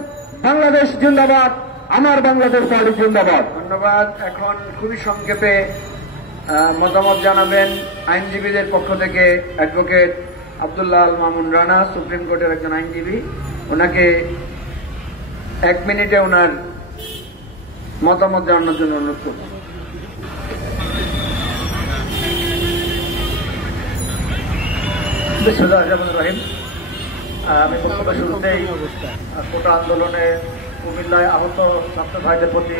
বাংলাদেশ জিন্দাবাদ। আমার বাংলাদেশ পার্টি জিন্দাবাদ। ধন্যবাদ। এখন খুবই সংক্ষেপে মতামত জানাবেন আইনজীবীদের পক্ষ থেকে অ্যাডভোকেট আব্দুল্লাহ আল মামুন রানা, সুপ্রিম কোর্টের একজন আইনজীবী। ওনাকে 1 মিনিটে ওনার মতামত জানানোর জন্য অনুরোধ করছি। বিসমিল্লাহির রহমানির রহিম। আমি বক্তব্য শুরুতেই কোটা আন্দোলনে কুমিল্লায় আহত ছাত্র ভাইদের প্রতি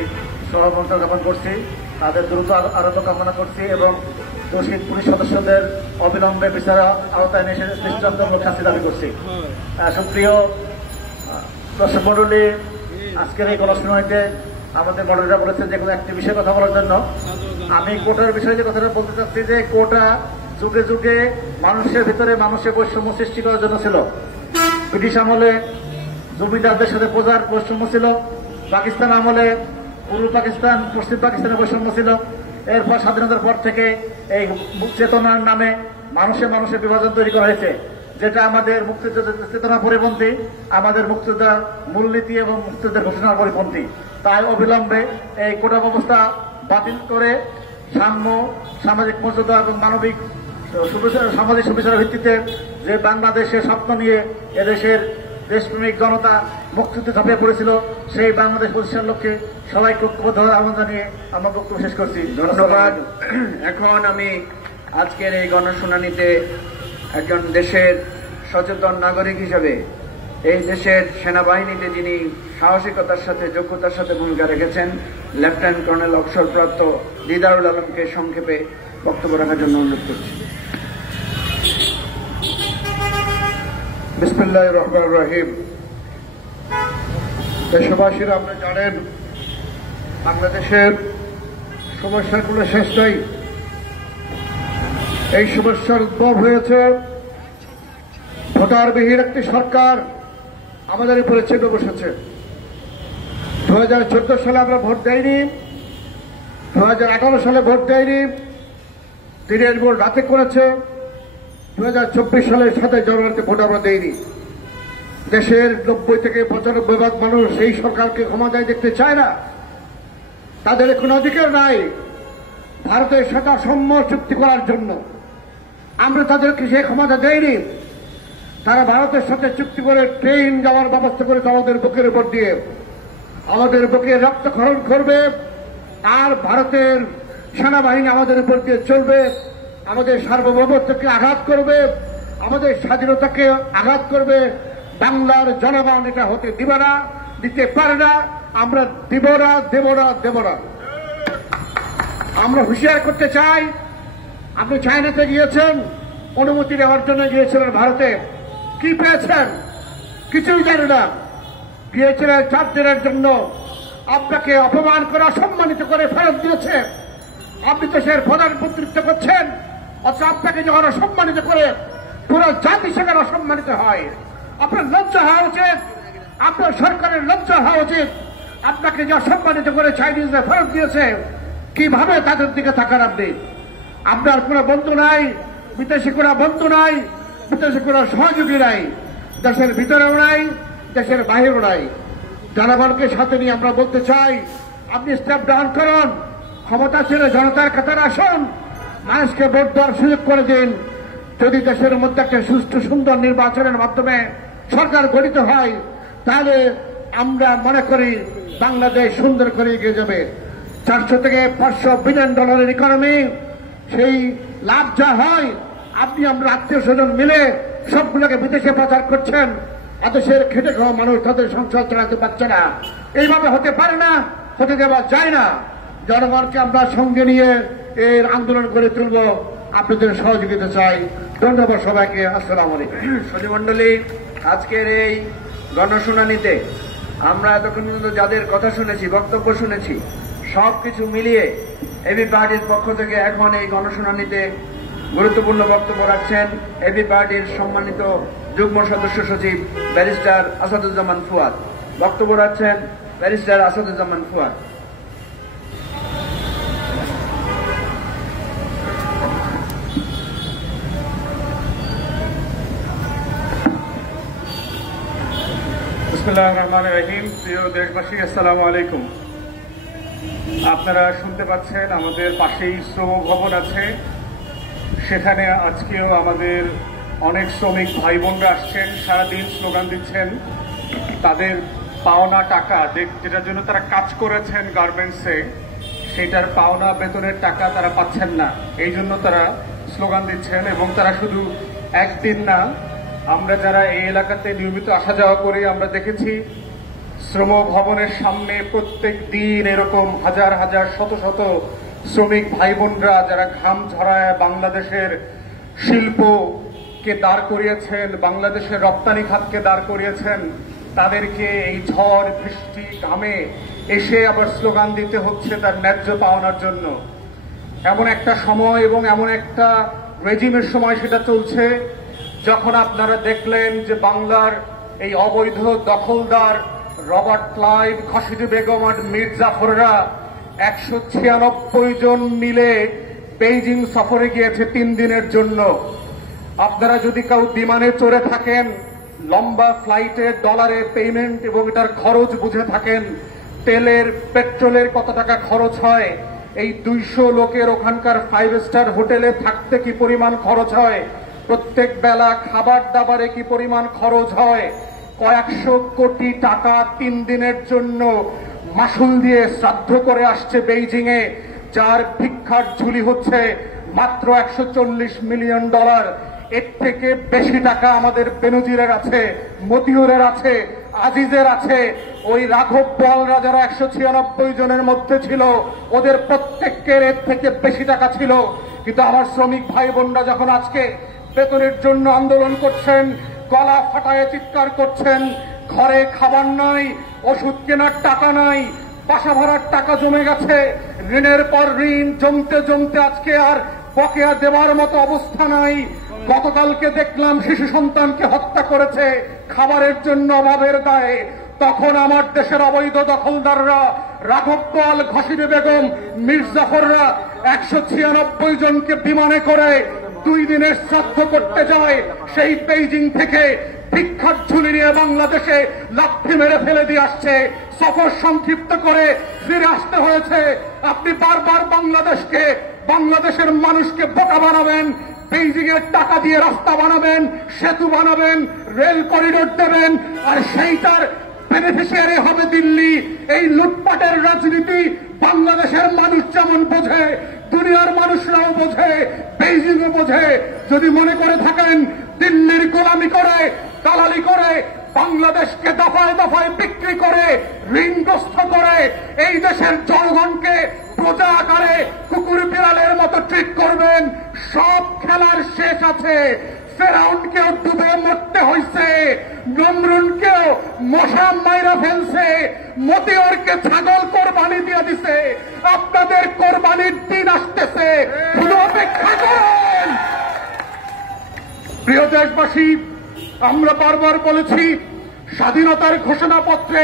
সহমর্মিতা জ্ঞাপন করছি, তাদের দ্রুত আরোগ্য কামনা করছি এবং দোষী পুলিশ সদস্যদের অবিলম্বে বিচারের আওতায় এনে দৃষ্টান্তমূলক শাস্তি দাবি করছি। সুপ্রিয় দর্শক মণ্ডলী, আজকের এই গণশুনানিতে আমাদের মডারেটর বলেছেন যে কোনো একটি বিষয়ে কথা বলার জন্য। আমি কোটার বিষয়ে যে কথাটা বলতে চাচ্ছি যে কোটা যুগে যুগে মানুষের ভিতরে মানুষের বৈষম্য সৃষ্টি করার জন্য ছিল। ব্রিটিশ আমলে জমিদারদের সাথে প্রজার বৈষম্য ছিল, পাকিস্তান আমলে পূর্ব পাকিস্তান পশ্চিম পাকিস্তানের বৈষম্য ছিল। এরপর স্বাধীনতার পর থেকে এই চেতনার নামে মানুষের বিভাজন তৈরি করা হয়েছে, যেটা আমাদের মুক্তিযুদ্ধের চেতনা পরিপন্থী, আমাদের মুক্তিযোদ্ধার মূলনীতি এবং মুক্তিযুদ্ধের ঘোষণার পরিপন্থী। তাই অবিলম্বে এই কোটা ব্যবস্থা বাতিল করে সাম্য, সামাজিক মর্যাদা এবং মানবিক সামাজিক সুবিচারের ভিত্তিতে যে বাংলাদেশের স্বপ্ন নিয়ে এদেশের দেশপ্রেমিক জনতা মুক্তিযুদ্ধে ঝাঁপিয়ে পড়েছিল, সেই বাংলাদেশ প্রতিষ্ঠার লক্ষ্যে সবাইকে ঐক্যবদ্ধ হওয়ার আহ্বান জানিয়ে আমার বক্তব্য শেষ করছি। ধন্যবাদ। এখন আমি আজকের এই গণশুনানিতে একজন দেশের সচেতন নাগরিক হিসেবে এই দেশের সেনাবাহিনীতে যিনি সাহসিকতার সাথে যোগ্যতার সাথে ভূমিকা রেখেছেন লেফটেন্যান্ট কর্নেল অবসরপ্রাপ্ত দিদারুল আলমকে সংক্ষেপে বক্তব্য রাখার জন্য অনুরোধ করছি। বিসমিল্লাহির রহমানির রহিম। দেশবাসীরা আপনারা জানেন বাংলাদেশের সমস্যার কোনো শেষ নেই। এই সমস্যার উদ্ভব হয়েছে ভোটারবিহীন একটি সরকার আমাদের উপরে চেপে বসেছে। 2014 সালে আমরা ভোট দেইনি, 2018 সালে ভোট দেয়নি, দিনের ভোট রাতে করেছে। 2024 সালে 7 জানুয়ারিতে ভোট আমরা দেইনি। দেশের 90 থেকে 95% মানুষ এই সরকারকে ক্ষমতায় দেখতে চায় না। তাদের কোনো অধিকার নাই ভারতের সাথে সাম্য চুক্তি করার জন্য। আমরা তাদেরকে সেই ক্ষমতা দেইনি। তারা ভারতের সাথে চুক্তি করে ট্রেন যাওয়ার ব্যবস্থা করেছে আমাদের বুকের উপর দিয়ে, আমাদের বুকে রক্তক্ষরণ করবে, আর ভারতের সেনাবাহিনী আমাদের উপর দিয়ে চলবে, আমাদের সার্বভৌমত্বকে আঘাত করবে, আমাদের স্বাধীনতাকে আঘাত করবে। বাংলার জনগণ এটা হতে দিবে না, দিতে পারে না। আমরা দিব না, দেব না, দেব না। আমরা হুঁশিয়ার করতে চাই। আপনি চায়নাতে গিয়েছেন, অনুমতি নেওয়ার জন্য গিয়েছিলেন ভারতে, কি পেয়েছেন? কিছুই জানি না। গিয়েছিলেন 4 দিনের জন্য, আপনাকে অপমান করে অসম্মানিত করে ফেরত দিয়েছে। আপনি দেশের প্রধানমন্ত্রিত্ব করছেন, অথচ আপনাকে যখন অসম্মানিত করে পুরো জাতি সেখানে অসম্মানিত হয়। আপনার লজ্জা হওয়া উচিত, আপনার সরকারের লজ্জা হওয়া উচিত। আপনাকে যে অসম্মানিত করে চাইনিজরা ফেরত দিয়েছে, কিভাবে তাদের দিকে থাকার আপনি? আপনার কোনো বন্ধু নাই, বিদেশি কোনো বন্ধু নাই, বিদেশি কোনো সহযোগী নাই, দেশের ভিতরেও নাই, দেশের বাইরেও নাই। জনগণকে সাথে নিয়ে আমরা বলতে চাই, আপনি স্টেপ ডাউন করুন, ক্ষমতা ছেড়ে জনতার কাতারে আসুন, মানুষকে ভোট দেওয়ার সুযোগ করে দিন। যদি দেশের মধ্যে একটা সুষ্ঠু সুন্দর নির্বাচনের মাধ্যমে সরকার গঠিত হয়, তাহলে আমরা মনে করি বাংলাদেশ সুন্দর করে এগিয়ে যাবে। 400 থেকে 500 বিলিয়ন ডলারের ইকোনমি, সেই লাভ যা হয়, আপনি আমরা আত্মীয় স্বজন মিলে সবগুলোকে বিদেশে পাচার করছেন। এদেশের খেটে খাওয়া মানুষ তাদের সংসার চালাতে পারছে না। এইভাবে হতে পারে না, হতে দেওয়া যায় না। জনগণকে আমরা সঙ্গে নিয়ে এর আন্দোলন করে তুলব, আপনাদের সহযোগিতা চাই। ধন্যবাদ সবাইকে। আসসালামু আলাইকুম। সুধীমণ্ডলী, আজকের এই গণশুনানিতে আমরা এতক্ষণ পর্যন্ত যাদের কথা শুনেছি, বক্তব্য শুনেছি, সবকিছু মিলিয়ে এবি পার্টির পক্ষ থেকে এখন এই গণশুনানিতে গুরুত্বপূর্ণ বক্তব্য রাখছেন এবি পার্টির সম্মানিত যুগ্ম সদস্য সচিব ব্যারিস্টার আসাদুজ্জামান ফুয়াদ। বক্তব্য রাখছেন ব্যারিস্টার আসাদুজ্জামান ফুয়াদ। বিসমিল্লাহির রহমানির রহিম। প্রিয় দেশবাসী, আসসালামু আলাইকুম। আপনারা শুনতে পাচ্ছেন আমাদের পাশেই শ্রম ভবন আছে, সেখানে আজকেও আমাদের অনেক শ্রমিক ভাই বোনরা আসছেন, সারাদিন স্লোগান দিচ্ছেন। তাদের পাওনা টাকা, যেটার জন্য তারা কাজ করেছেন গার্মেন্টসে, সেটার পাওনা বেতনের টাকা তারা পাচ্ছেন না, এই জন্য তারা স্লোগান দিচ্ছেন। এবং তারা শুধু একদিন না, আমরা যারা এই এলাকাতে নিয়মিত আসা যাওয়া করি, আমরা দেখেছি শ্রম ভবনের সামনে প্রত্যেক দিন এরকম হাজার হাজার শত শত শ্রমিক ভাই বোনরা যারা ঘাম ঝরায় বাংলাদেশের শিল্পকে দাঁড় করিয়েছেন, বাংলাদেশের রপ্তানি খাতকে দাঁড় করিয়েছেন, তাদেরকে এই ঝড় বৃষ্টি ঘামে এসে আবার স্লোগান দিতে হচ্ছে তার ন্যায্য পাওনার জন্য। এমন একটা সময় এবং এমন একটা রেজিমের সময় সেটা চলছে, যখন আপনারা দেখলেন যে বাংলার এই অবৈধ দখলদার রবার্ট ক্লাইভ, খসিদি বেগম আর মীর জাফররা 196 জন মিলে বেইজিং সফরে গিয়েছে 3 দিনের জন্য। আপনারা যদি কেউ বিমানে চড়ে থাকেন, লম্বা ফ্লাইটে ডলারে পেমেন্ট এবং এটার খরচ বুঝে থাকেন, তেলের পেট্রোলের কত টাকা খরচ হয়, এই 200 লোকের ওখানকার 5 স্টার হোটেলে থাকতে কি পরিমাণ খরচ হয়, প্রত্যেক বেলা খাবার দাবারে কি পরিমাণ খরচ হয়, কয়েকশো কোটি টাকা 3 দিনের জন্য মাসুল দিয়ে শ্রাদ্ধ করে আসছে বেইজিং এ, যার ভিক্ষার ঝুলি হচ্ছে মাত্র $140 মিলিয়ন। এর থেকে বেশি টাকা আমাদের বেনজিরের আছে, মতিউরের আছে, আজিজের আছে। ওই রাঘব বোয়ালরা যারা 196 জনের মধ্যে ছিল, ওদের প্রত্যেকের এর থেকে বেশি টাকা ছিল। কিন্তু আমার শ্রমিক ভাই বোনরা যখন আজকে বেতনের জন্য আন্দোলন করছেন, গলা ফাটায় চিৎকার করছেন, ঘরে খাবার নাই, ওষুধ কেনার টাকা নাই, বাসা ভাড়ার টাকা জমে গেছে, ঋণের পর ঋণ জমতে জমতে আজকে আর বকেয়া দেওয়ার মতো অবস্থা নাই। গতকালকে দেখলাম শিশু সন্তানকে হত্যা করেছে খাবারের জন্য অভাবের দায়ে। তখন আমার দেশের অবৈধ দখলদাররা, রাঘব বোয়াল, ঘসিরে বেগম, মির্জাফররা 196 জনকে বিমানে করে 2 দিনের শ্রাদ্ধ করতে যায়। সেই বেইজিং থেকে ভিক্ষার ঝুলি নিয়ে বাংলাদেশে লাথি মেরে ফেলে দিয়ে আসছে। সফর সংক্ষিপ্ত করে ফিরে আসতে হয়েছে। আপনি বারবার বাংলাদেশের মানুষকে বোকা বানাবেন, বেইজিং এর টাকা দিয়ে রাস্তা বানাবেন, সেতু বানাবেন, রেল করিডোর দেবেন, আর সেইটার বেনিফিশিয়ারি হবে দিল্লি। এই লুটপাটের রাজনীতি বাংলাদেশের মানুষ যেমন বোঝে, দুনিয়ার মানুষরাও বোঝে, বেইজিংও বোঝে। যদি মনে করে থাকেন দিল্লির গোলামি করে, দালালি করে, বাংলাদেশকে দফায় দফায় বিক্রি করে, ঋণগ্রস্ত করে এই দেশের জনগণকে প্রজা আকারে কুকুর বিড়ালের মতো ট্রিট করবেন, সব খেলার শেষ আছে। ফেরাউনকেও ডুবে মরতে হয়েছে, নমরুনকেও মশা মাইরা ফেলছে, মতিয়রকে ছাগল কোরবানি দিয়ে দিছে। আপনাদের কোরবানির দিন আসতেছে, শুধু অপেক্ষা করুন। প্রিয় দেশবাসী, আমরা বারবার বলেছি, স্বাধীনতার ঘোষণাপত্রে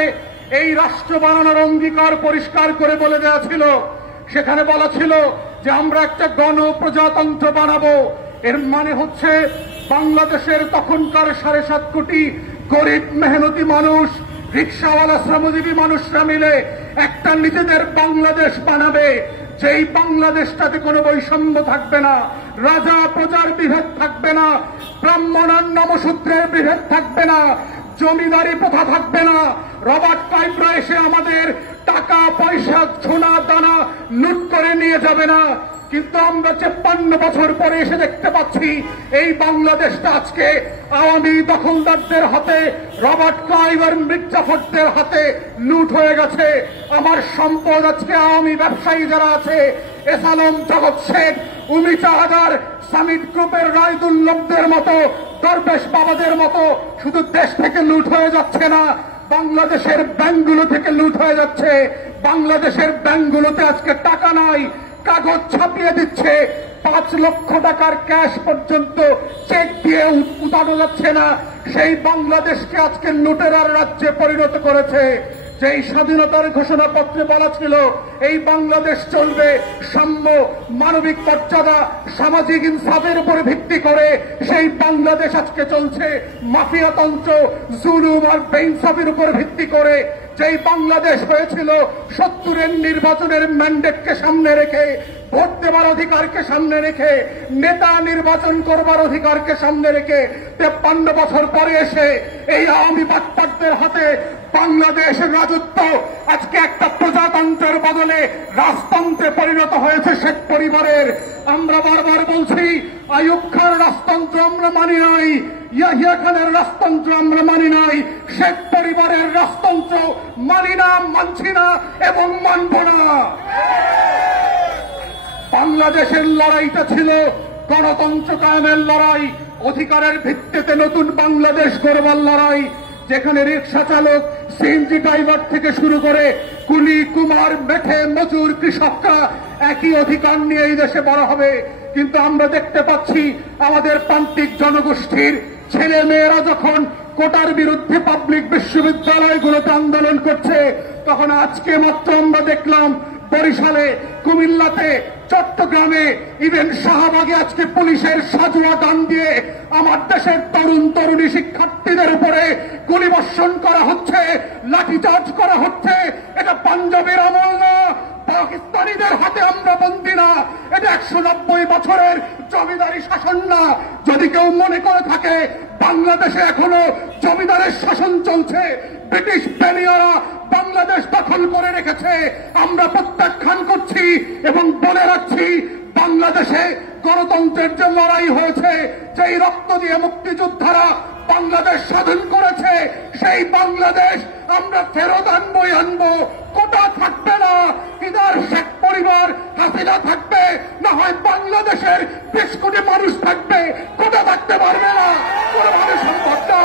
এই রাষ্ট্র বানানোর অঙ্গীকার পরিষ্কার করে বলে দেওয়া ছিল। সেখানে বলা ছিল যে আমরা একটা গণপ্রজাতন্ত্র বানাবো। এর মানে হচ্ছে বাংলাদেশের তখনকার 7.5 কোটি গরিব মেহনতি মানুষ, রিক্সাওয়ালা, শ্রমজীবী মানুষরা মিলে একটা নিজেদের বাংলাদেশ বানাবে, যেই বাংলাদেশটাতে কোনো বৈষম্য থাকবে না, রাজা প্রজার বিভেদ থাকবে না, ব্রাহ্মণ আর নমশূদ্রের বিভেদ থাকবে না, জমিদারি প্রথা থাকবে না। রবার্ট ক্লাইভরা এসে আমাদের টাকা পয়সা সোনা দানা লুট করে নিয়ে যাবে না। কিন্তু আমরা 53 বছর পরে এসে দেখতে পাচ্ছি এই বাংলাদেশটা আজকে আওয়ামী দখলদারদের হাতে, রবার্ট ক্লাইভ আর মির্জাফরদের হাতে লুট হয়ে গেছে। আমার সম্পদ আজকে আওয়ামী ব্যবসায়ী যারা আছে, এসালম, জগৎ শেখ, উমি চাহাদার, সামিট গ্রুপের রায়দুল্লভদের মতো, দরবেশ বাবাদের মতো শুধু দেশ থেকে লুট হয়ে যাচ্ছে না, বাংলাদেশের ব্যাংকগুলো থেকে লুট হয়ে যাচ্ছে। বাংলাদেশের ব্যাংকগুলোতে আজকে টাকা নাই, কাগজ ছাপিয়ে দিচ্ছে, 5 লক্ষ টাকার ক্যাশ পর্যন্ত চেক দিয়ে উঠানো যাচ্ছে না। সেই বাংলাদেশকে আজকে লুটেরার রাজ্যে পরিণত করেছে। যেই স্বাধীনতার ঘোষণাপত্রে বলা ছিল এই বাংলাদেশ চলবে সাম্য, মানবিক মর্যাদা, সামাজিক ইনসাফের উপর ভিত্তি করে, সেই বাংলাদেশ আজকে চলছে মাফিয়াতন্ত্র, জুলুম আর বেইনসাফের উপর ভিত্তি করে। যেই বাংলাদেশ হয়েছিল 70-এর নির্বাচনের ম্যান্ডেটকে সামনে রেখে, ভোট দেওয়ার অধিকারকে সামনে রেখে, নেতা নির্বাচন করবার অধিকারকে সামনে রেখে, 53 বছর পরে এসে এই আওয়ামী বাটপাটদের হাতে বাংলাদেশের রাজত্ব আজকে একটা প্রজাতন্ত্রের বদলে রাজতন্ত্রে পরিণত হয়েছে শেখ পরিবারের। আমরা বারবার বলছি, আইয়ুব খান রাজতন্ত্র আমরা মানি নাই, ইয়াহিয়া খানের রাজতন্ত্র আমরা মানি নাই, শেখ পরিবারের রাজতন্ত্র মানি না, মানছি না এবং মানব না। বাংলাদেশের লড়াইটা ছিল গণতন্ত্র কায়েমের লড়াই, অধিকারের ভিত্তিতে নতুন বাংলাদেশ গড়বার লড়াই, যেখানে রিক্সা চালক, সিএনজি ড্রাইভার থেকে শুরু করে কুলি, কুমার, মেঠে, মজুর, কৃষকরা একই অধিকার নিয়ে এই দেশে বড় হবে। কিন্তু আমরা দেখতে পাচ্ছি আমাদের প্রান্তিক জনগোষ্ঠীর ছেলে মেয়েরা যখন কোটার বিরুদ্ধে পাবলিক বিশ্ববিদ্যালয়গুলোতে আন্দোলন করছে, তখন আজকে মাত্র আমরা দেখলাম বরিশালে, কুমিল্লাতে, চট্টগ্রামে, ইভেন শাহবাগে আজকে পুলিশের সাজুয়া গান দিয়ে আমার দেশের তরুণ তরুণী শিক্ষার্থীদের উপরে গুলিবর্ষণ করা হচ্ছে, লাঠিচার্জ করা হচ্ছে। এটা পাঞ্জাবের আমল না, পাকিস্তানিদের হাতে আমরা বন্দী না, এটা 190 বছরের জমিদারি শাসন না। যদি কেউ মনে করে থাকে বাংলাদেশে এখনো জমিদারের শাসন চলছে, ব্রিটিশ বেনিয়ারা বাংলাদেশ দখল করে রেখেছে, আমরা প্রত্যাখ্যান করছি এবং বলে রাখছি, বাংলাদেশে গণতন্ত্রের যে লড়াই হয়েছে, যেই রক্ত দিয়ে মুক্তিযোদ্ধারা বাংলাদেশ স্বাধীন করেছে, সেই বাংলাদেশ আমরা ফেরত আনবো। কোটা থাকবে না, ইদার শেখ পরিবার, হাসিনা থাকবে, না হয় বাংলাদেশের 20 কোটি মানুষ থাকবে, কোটা থাকতে পারবে না, কোনোভাবে সম্ভব না।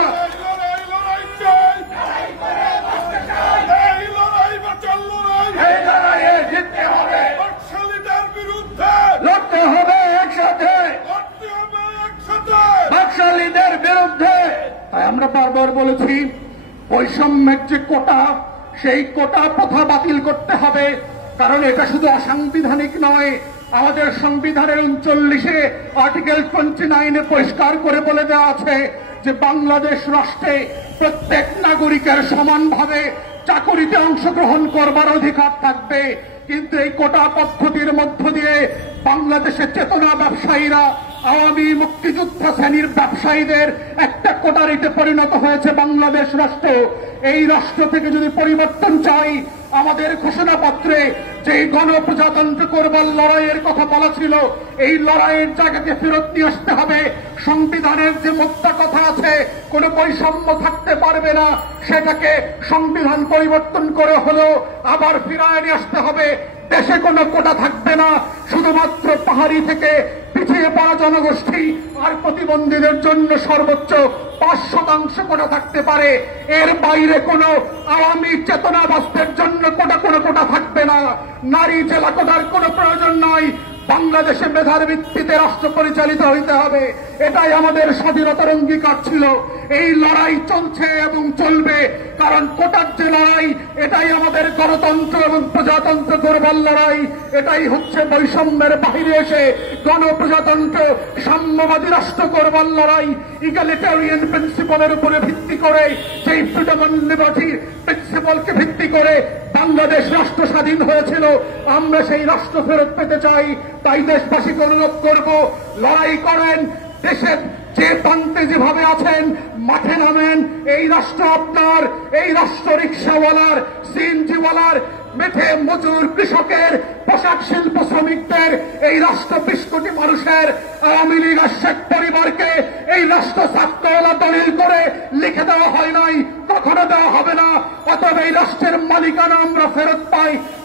আমরা বারবার বলেছি বৈষম্যের যে কোটা, সেই কোটা প্রথা বাতিল করতে হবে। কারণ এটা শুধু অসাংবিধানিক নয়, আমাদের সংবিধানের 39-এ আর্টিকেল 29-এ পরিষ্কার করে বলে দেওয়া আছে যে বাংলাদেশ রাষ্ট্রে প্রত্যেক নাগরিকের সমানভাবে চাকরিতে অংশগ্রহণ করবার অধিকার থাকবে। কিন্তু এই কোটা পদ্ধতির মধ্য দিয়ে বাংলাদেশের চেতনা ব্যবসায়ীরা, আওয়ামী মুক্তিযুদ্ধ শ্রেণীর ব্যবসায়ীদের একটা কোটারিতে পরিণত হয়েছে বাংলাদেশ রাষ্ট্র। এই রাষ্ট্র থেকে যদি পরিবর্তন চাই, আমাদের ঘোষণাপত্রে যে গণপ্রজাতন্ত্র করবার লড়াইয়ের কথা বলা ছিল, এই লড়াইয়ের জায়গাকে ফেরত নিয়ে আসতে হবে। সংবিধানের যে মোদ্দা কথা আছে, কোনো বৈষম্য থাকতে পারবে না, সেটাকে সংবিধান পরিবর্তন করে হলেও আবার ফিরায় নিয়ে আসতে হবে। দেশে কোনো কোটা থাকবে না, শুধুমাত্র পাহাড়ি থেকে পিছিয়ে পড়া জনগোষ্ঠী আর প্রতিবন্ধীদের জন্য সর্বোচ্চ 5% কোটা থাকতে পারে। এর বাইরে কোনো আওয়ামী চেতনাবাসদের জন্য কোনো কোটা থাকবে না। নারী জেলা কোটার কোনো প্রয়োজন নাই। বাংলাদেশে মেধার ভিত্তিতে রাষ্ট্র পরিচালিত হইতে হবে, এটাই আমাদের স্বাধীনতার অঙ্গীকার ছিল। এই লড়াই চলছে এবং চলবে, কারণ কোটার যে লড়াই, এটাই আমাদের গণতন্ত্র এবং প্রজাতন্ত্র করবার লড়াই। এটাই হচ্ছে বৈষম্যের বাহিরে এসে গণপ্রজাতন্ত্র সাম্যবাদী রাষ্ট্র করবার লড়াই। ইগালিটেরিয়ান প্রিন্সিপালের উপরে ভিত্তি করে, সেই ফ্রিডম অ্যান্ড লিবার্টি প্রিন্সিপালকে ভিত্তি করে বাংলাদেশ রাষ্ট্র স্বাধীন হয়েছিল। আমরা সেই রাষ্ট্র ফেরত পেতে চাই। তাই দেশবাসীকে অনুরোধ করব, লড়াই করেন। দেশের যে প্রান্তে যেভাবে আছেন, মাঠে নামেন। এই রাষ্ট্র আপনার, এই রাষ্ট্র রিক্সাওয়ালার, সিএনজিওয়ালার, মেঠে মজুর, কৃষকের, পোশাক শিল্প শ্রমিকদের, এই রাষ্ট্র 20 কোটি মানুষের। আওয়ামী লীগ আর শেখ পরিবারকে এই রাষ্ট্র ছাত্রওয়ালা দলিল করে লিখে দেওয়া হয় নাই, কখনো দেওয়া হবে না। অতএব এই রাষ্ট্রের মালিকানা আমরা ফেরত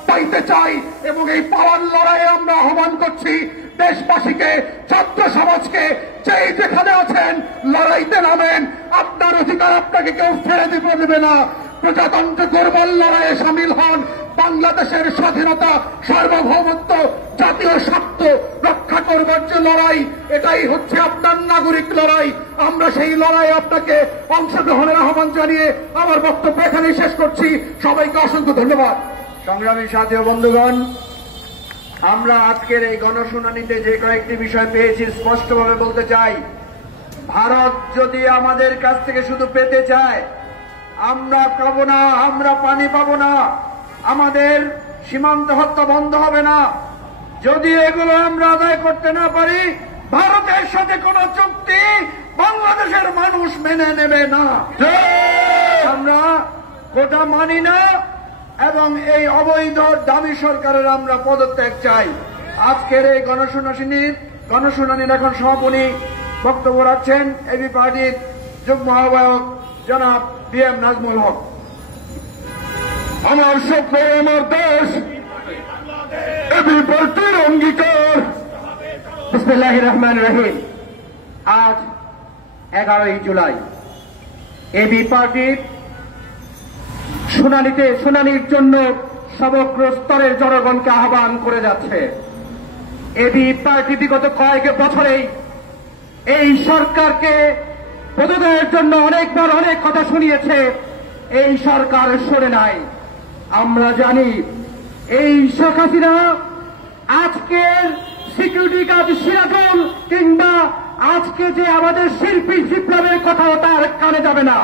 পাইতে চাই এবং এই পাওয়ার লড়াইয়ে আমরা আহ্বান করছি দেশবাসীকে, ছাত্র সমাজকে, যেই যেখানে আছেন লড়াইতে নামেন। আপনার অধিকার আপনাকে কেউ ফেলে দেবে না। প্রজাতন্ত্র গড়বার লড়াইয়ে সামিল হন। বাংলাদেশের স্বাধীনতা, সার্বভৌমত্ব, জাতীয় স্বার্থ রক্ষা করবার যে লড়াই, এটাই হচ্ছে আপনার নাগরিক লড়াই। আমরা সেই লড়াইয়ে আপনাকে অংশগ্রহণের আহ্বান জানিয়ে আমার বক্তব্য এখানেই শেষ করছি। সবাইকে অসংখ্য ধন্যবাদ। সংগ্রামী সাথী ও বন্ধুগণ, আমরা আজকের এই গণশুনানিতে যে কয়েকটি বিষয় পেয়েছি, স্পষ্টভাবে বলতে চাই, ভারত যদি আমাদের কাছ থেকে শুধু পেতে চায়, আমরা পাবো না, আমরা পানি পাবো না, আমাদের সীমান্ত হত্যা বন্ধ হবে না। যদি এগুলো আমরা আদায় করতে না পারি, ভারতের সাথে কোনো চুক্তি বাংলাদেশের মানুষ মেনে নেবে না। আমরা কোটা মানি না এবং এই অবৈধ দামি সরকারের আমরা পদত্যাগ চাই। আজকের এই গণশুনানির এখন সমাপনী বক্তব্য রাখছেন এবি পার্টির যুগ্ম আহ্বায়ক জনাব বিএম নাজমুল হক। আমার স্বপ্ন, আমার দেশ, এবি পার্টির অঙ্গীকার। বিসমিল্লাহির রহমানির রহিম। আজ 11ই জুলাই এবি পার্টির শুনানির জন্য সমগ্র স্তরের জনগণকে আহ্বান করে যাচ্ছে। এবি পার্টি বিগত কয়েক বছরেই এই সরকারকে পদত্যাগের জন্য অনেকবার অনেক কথা শুনিয়েছে। এই সরকার শোনে নাই। আমরা জানি এই শেখ হাসিনা আজকের সিকিউরিটি গার্ড সিরাজুল কিংবা আজকে যে আমাদের শিল্পী বিপ্লবের কথাও তার কানে যাবে না।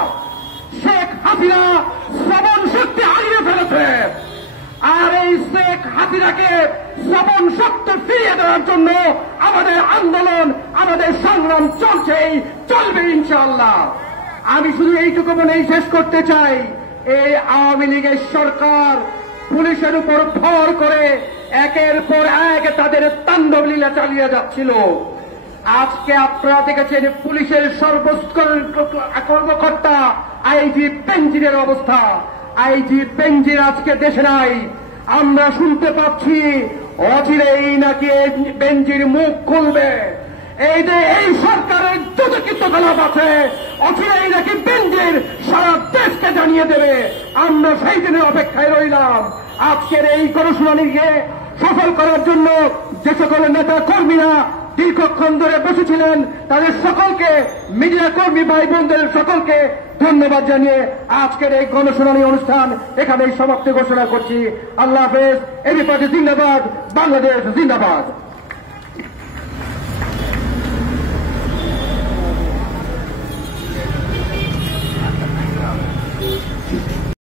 শেখ হাসিনা শ্রবণ শক্তি হারিয়ে ফেলেছে, আর এই শেখ হাসিনাকে শ্রবণ শক্তি ফিরিয়ে দেওয়ার জন্য আমাদের আন্দোলন, আমাদের সংগ্রাম চলবে ইনশাআল্লাহ। আমি শুধু এইটুকু বলেই শেষ করতে চাই, এই আওয়ামী লীগের সরকার পুলিশের উপর ভর করে একের পর এক তাদের তাণ্ডব লীলা চালিয়ে যাচ্ছিল। আজকে আপনারা দেখেছেন পুলিশের সর্বোচ্চ কর্মকর্তা আইজি বেনজিরের অবস্থা। আইজি বেনজির আজকে দেশে নাই। আমরা শুনতে পাচ্ছি অচিরেই নাকি বেনজির মুখ খুলবে। এই যে এই সরকারের যত কিছু গলাপ আছে, অচিরেই নাকি বেনজির সারা দেশকে জানিয়ে দেবে। আমরা সেই দিনের অপেক্ষায় রইলাম। আজকের এই গণশুনানিকে সফল করার জন্য যে সকল নেতা কর্মীরা দীর্ঘক্ষণ ধরে বসেছিলেন তাদের সকলকে, মিডিয়া কর্মী ভাই বোনদের সকলকে ধন্যবাদ জানিয়ে আজকের এই গণশুনানি অনুষ্ঠান এখানেই সমাপ্তি ঘোষণা করছি। আল্লাহ হাফেজ। এবি পার্টি জিন্দাবাদ, বাংলাদেশ জিন্দাবাদ।